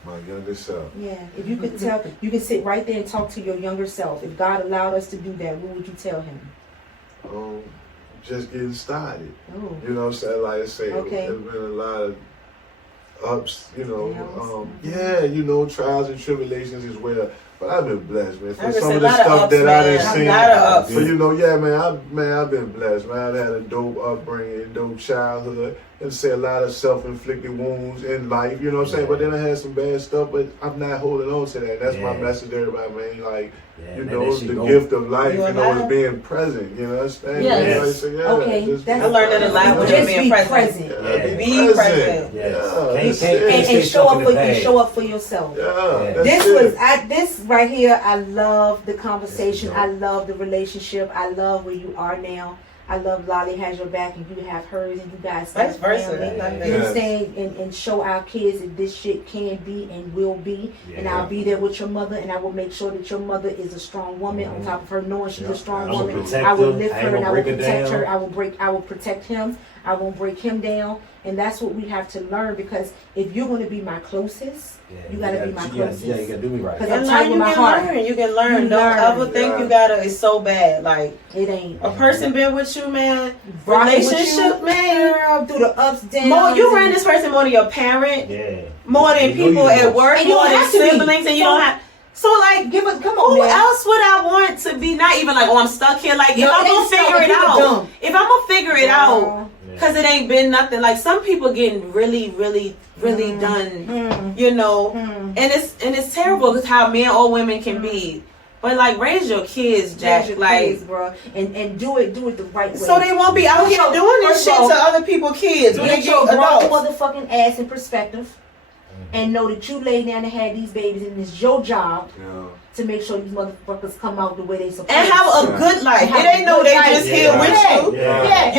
My younger self. Yeah, if you could tell, you can sit right there and talk to your younger self. If God allowed us to do that, what would you tell him? Just getting started. Oh. You know what I'm saying? Like I say, Okay. there's been a lot of ups, trials and tribulations as well. But I've been blessed, man. For some of the stuff that I done seen. So, I've been blessed, man. I've had a dope upbringing, a dope childhood. And say a lot of self-inflicted wounds in life, you know what I'm saying? But then I had some bad stuff, but I'm not holding on to that. That's my message to everybody, man. Like, the gift of life, is being present, you know what I'm saying? Yes. I learned that a lot with just being present. Be present. And show up for yourself. This right here, I love the conversation. I love the relationship. I love where you are now. I love Lalee has your back and you have hers, and you guys vice versa. You know what I'm saying? And show our kids that this shit can be and will be. And I'll be there with your mother, and I will make sure that your mother is a strong woman on top of her, knowing she's a strong woman. I will lift her and I will protect her. I will protect him. I won't break him down. And that's what we have to learn, because if you're going to be my closest, you got to be my closest. Yeah, you got to do me right. Because I'm tight with my heart. You can learn. Don't ever think you got to. It's so bad. Like, it ain't. A person been with you, man. Relationship, man. Girl, through the ups, downs. More, you ran this person more than your parent. Yeah. More than people at work. More than siblings. And you don't have. So, like, come on, who else would I want to be? Not even like, I'm stuck here. Like, if I'm going to figure it out. If I'm going to figure it out. Because it ain't been nothing. Like, some people getting really, really, really done, you know. And it's terrible because how men or women can be. But, like, raise your kids, Jack. Kids, bro. And do it the right way. So they won't be out here doing this shit to other people's kids when they get adults. Motherfucking ass in perspective. And know that you lay down and had these babies, and it's your job to make sure these motherfuckers come out the way they supposed to. And have a good life. It ain't no they just here with you.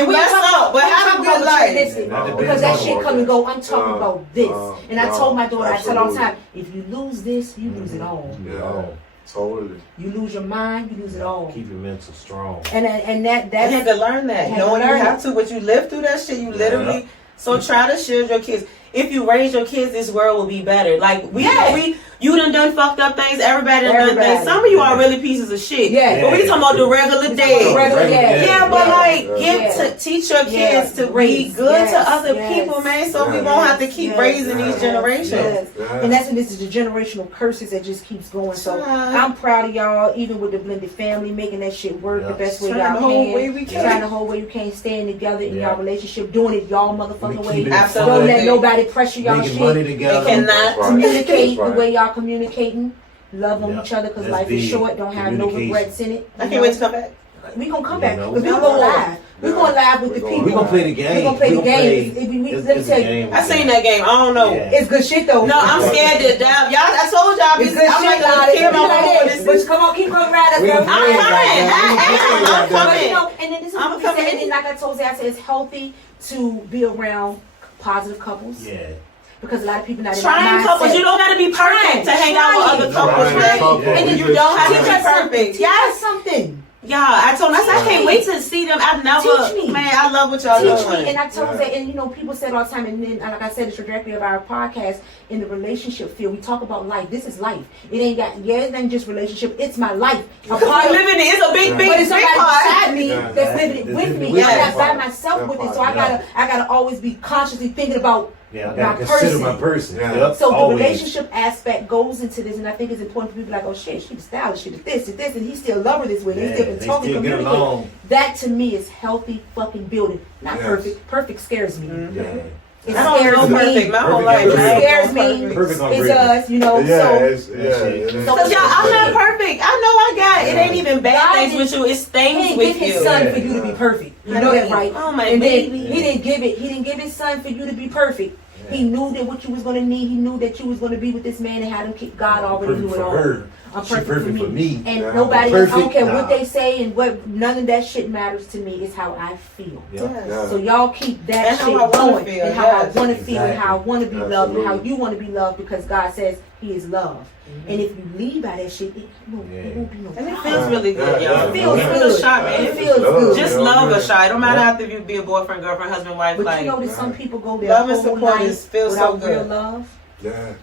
You mess up, but have a good life. Because that shit come and go. I'm talking about this. And I told my daughter, I tell her all the time, if you lose this, you lose it all. Totally. You lose your mind, you lose it all. Keep your mental strong. And that you have to learn that. Knowing you have to, but you live through that shit, you literally. So try to shield your kids. If you raise your kids, this world will be better. Like you done fucked up things. Everybody done things. Some of you are really pieces of shit. But we talking about the regular day. But like to teach your kids to be good to other people, man. So we won't have to keep raising these generations. And this is the generational curses that just keeps going. So I'm proud of y'all, even with the blended family, making that shit work the best way y'all can. Trying the whole way you can, staying together in y'all relationship, doing it y'all motherfucking way. Absolutely. Don't let nobody pressure y'all shit. They cannot communicate the way y'all communicating. Love on each other, because life is short. Don't have no regrets in it. I can't wait to come back. We gonna come back. Because we gonna go live. We going live with the people. We gonna play the game. We gonna play the game. Let me tell you. I seen that game. I don't know. It's good shit though. No, I'm scared to death. Y'all, I told y'all. It's good I'm shit. like, kill my this. But come on, keep coming around us. I'm coming. And then this is what we said. And then like I told you, I said it's healthy to be around positive couples. Yeah. Because a lot of people not trying couples, you don't got to be perfect to hang out with other couples, right? And then you don't have to be perfect. Yes, something. Yeah, I told him, I can't wait to see them. I've never, man, I love what y'all doing. And I told that, and people said all the time, and then, like I said, the trajectory of our podcast in the relationship field, we talk about life. This is life. It ain't just relationship. It's my life. A part of living it is a big but it's somebody part beside me that's living it with me. I'm not by myself with it, so I gotta always be consciously thinking about. I gotta consider my person. So the relationship aspect goes into this, and I think it's important for people like, oh shit, she the stylist, she the this, and he still love her this way. He still can talk and communicate. That to me is healthy fucking building. Not perfect. Perfect scares me. It scares me. My whole life. It scares me. It's us, So y'all, I'm not perfect. I know I got it. Ain't even bad things with you. It's things with you. He didn't give his son for you to be perfect. You know that, right? Oh my baby. He didn't give his son for you to be perfect. He knew that what you was gonna need. He knew that you was gonna be with this man and had him keep God already knew it all. I'm perfect for me. And nobody else, I don't care what they say and what, none of that shit matters to me. It's how I feel. So y'all keep that shit going. And how I want to feel and how I want to be loved and how you want to be loved, because God says he is love. And if you leave by that shit, it won't be no problem. And it feels really good, y'all. It feels good. A shot, man. It feels good. Just love a shot. It don't matter if you be a boyfriend, girlfriend, husband, wife. But like, you know that some people go their love and whole support life feels so without good. real love.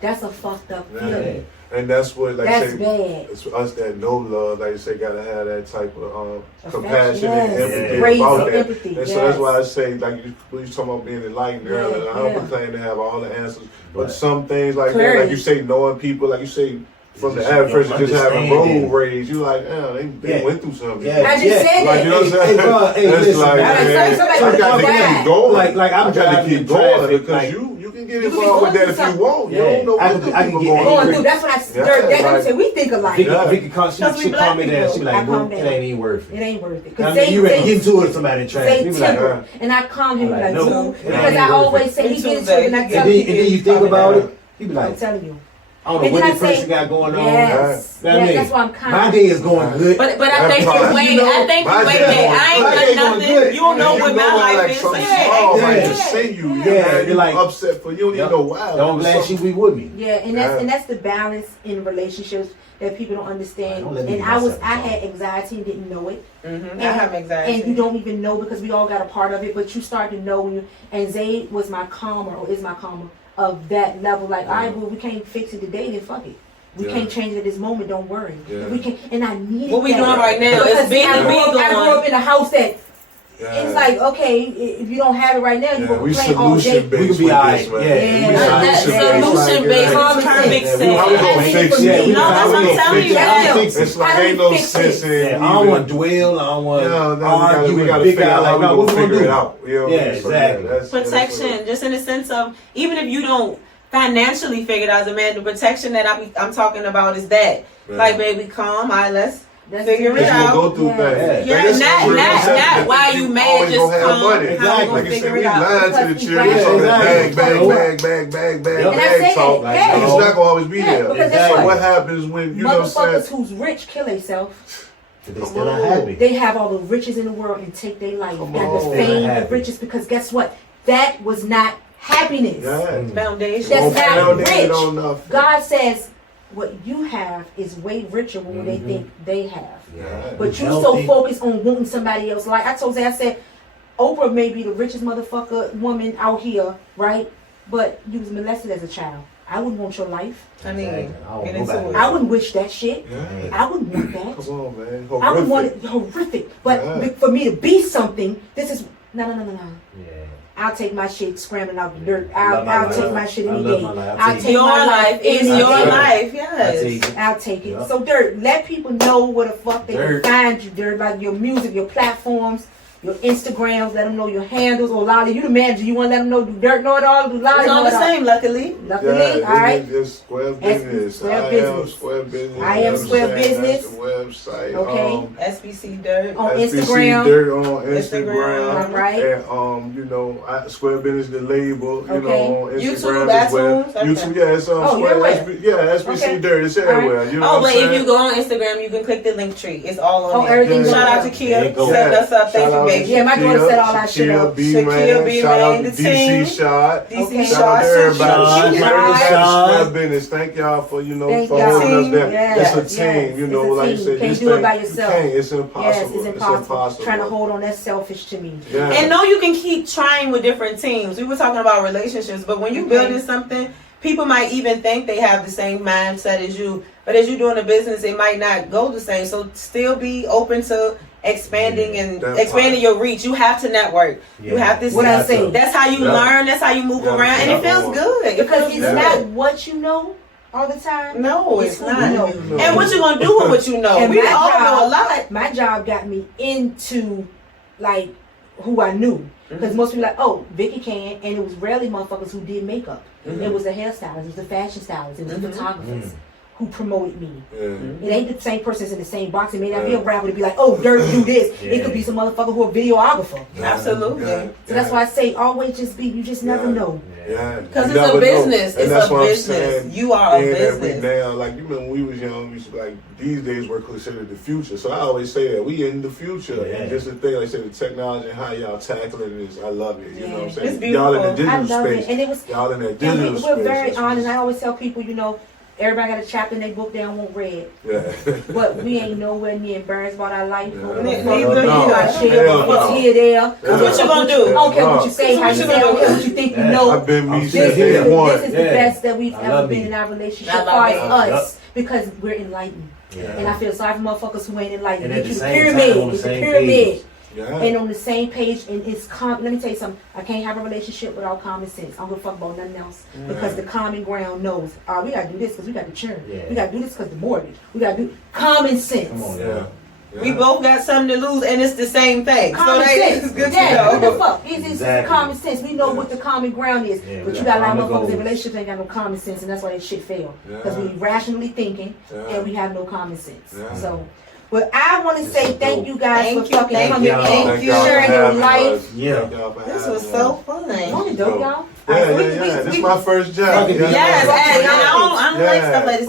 That's a fucked up feeling. And that's what, like, that's say, bad. it's us that know love, like you say, gotta have that type of compassion and empathy about that. Empathy, and so that's why I say, like you talking about being enlightened earlier. I don't claim to have all the answers, but some things like that, like you say, knowing people, like you say, from the average person just having road rage, you like, they went through something. I just said like, you know what I'm saying? That's like, I got to keep going. Like I got to keep going because you can get involved with that if you want. You don't know what people going through. That's what I said. We think alike. Vicki she call me there. She be like, "Boo, it ain't even worth it. It ain't worth it." I mean, you ready to get into it with somebody in traffic. They temper, and I calm him like, "No," because I always say he gets into it, and I tell you. And then you think about it, he be like, "I'm telling you." I don't know what this person got going on. Yes, that's why I'm kind of. My day is going good. But I think you wait. I ain't done nothing. You don't know what my life is. To see you, you're like upset for you. Don't even know why. I'm glad she be with me. Yeah, and that's the balance in relationships that people don't understand. And I had anxiety and didn't know it. I have anxiety, and you don't even know because we all got a part of it. But you start to know when you. And Zay was my calmer, or is my calmer. Of that level, like, all right, well, we can't fix it today, then fuck it. We can't change it at this moment, don't worry. We can, and I need what we doing right now is being I grew up in a house that it's like, okay, if you don't have it right now, you will complain all day. We can be alright. Solution based perfect sense. That's what I'm telling you. It's like ain't no sense in. I don't want to dwell. I don't want to argue. We got to figure out like, what we gonna do. It out. Exactly. Protection, just in the sense of, even if you don't financially figure it out as a man, the protection that I'm talking about is that, like, baby, calm, let's figure it out. Go through things. Not why you mad, just calm. Exactly. Like you said, we lying to the children. Bang talk. It's not gonna always be there. What happens when you know motherfuckers who's rich kill themselves? They still unhappy. They have all the riches in the world and take their life. Got the fame, the riches, because guess what? That was not happiness. Foundation. That's not rich. God says what you have is way richer than what they think they have. But you so focused on wanting somebody else. Like I told Zay, I said, Oprah may be the richest motherfucker woman out here, right? But you was molested as a child. I wouldn't want your life. I mean, get into it. I wouldn't wish that shit. I wouldn't want that. Come on, man. Horrific. I would want it horrific. But for me to be something, this is no. Yeah. I'll take my shit scrambling out the dirt. I'll take my shit any day. I'll take your life is your life. Yes. I'll take it. So Dirt, let people know where the fuck they can find you, Dirt, like your music, your platforms, your Instagrams, let them know your handles, or Lalee, you the manager, you want to let them know, do Dirt know it all, do Lalee it's all know the same, luckily, all right? It's Square Business. I am Square Business. I am Square Business. That's the website. Okay. SBC Durt. On SBC Instagram. Dirt on Instagram. All right. And, you know, Square Business, the label, you know, on Instagram YouTube, as well. YouTube, yeah, it's on Square. SBC Dirt, it's everywhere. You know but if you go on Instagram, you can click the link tree. It's all on there. Everything. Shout out to Kia, setting us up. Thank you, baby. Yeah, my daughter set all that shit up. Shakira B, shout man, out the to team. DC Shot. DC Shout out to everybody. Shot. Business. Thank y'all for, for Thank holding y'all. us back. Yes, It's a team, yes, like you it's a said. team. This Can't do it thing, by yourself. You can't. It's impossible. Yes, it's impossible. It's impossible. Trying to hold on, that's selfish to me. Yeah. And know you can keep trying with different teams. We were talking about relationships, but when you're building something, people might even think they have the same mindset as you, but as you're doing a business, it might not go the same. So still be open to expanding and expanding your reach. You have to network. You have to. What I say. That's how you learn. That's how you move around, and it feels good because it's not what you know all the time. No, it's not. You know. And what you gonna do with what you know? And we all know a lot. My job got me into like who I knew. Because most people like, oh, Vicki can, and it was rarely motherfuckers who did makeup. It was the hairstylists, it was the fashion stylists, it was the photographers who promoted me. It ain't the same person's in the same box. It may not be a rapper to be like, oh, Dirt, do this. It could be some motherfucker who a videographer. Absolutely. So that's why I say always just be. You just never know. Because it's a business. It's a business. You are a business. Now, like you remember when we was young, we used to like these days we're considered the future. So I always say that we in the future. And just the thing, like I said, the technology and how y'all tackling it is, I love it. You know what I'm saying? It's beautiful. Y'all in the digital space. And it was y'all in that digital space. We're very honest. I always tell people, everybody got a chapter in their book they don't want read. But we ain't nowhere near embarrassed about our life. Neither It's here, there. What you gonna do? I don't care what you say, how you say, I don't care what you think you know. I've been me This since is day one. the best that we've ever been in our relationship as far as us. Because we're enlightened. And I feel sorry for motherfuckers who ain't enlightened. And at the It's a same pyramid. time, on the It's a same pyramid. page. And on the same page, and it's let me tell you something. I can't have a relationship without common sense. I don't give a fuck about nothing else because the common ground knows. We gotta do this because we got to churn. We gotta do this because the mortgage. We gotta do common sense. Come on, we both got something to lose, and it's the same thing. Common sense. It's good to What know. the fuck? It's common sense. We know what the common ground is. But you got a lot of motherfuckers in relationships ain't got no common sense, and that's why that shit fail. Because we rationally thinking and we have no common sense. So. But I want to say thank you guys for fucking coming in, sharing your life. This was so fun. Wasn't it dope, y'all? Yeah. This is my first job. Yes, and I don't like stuff like this.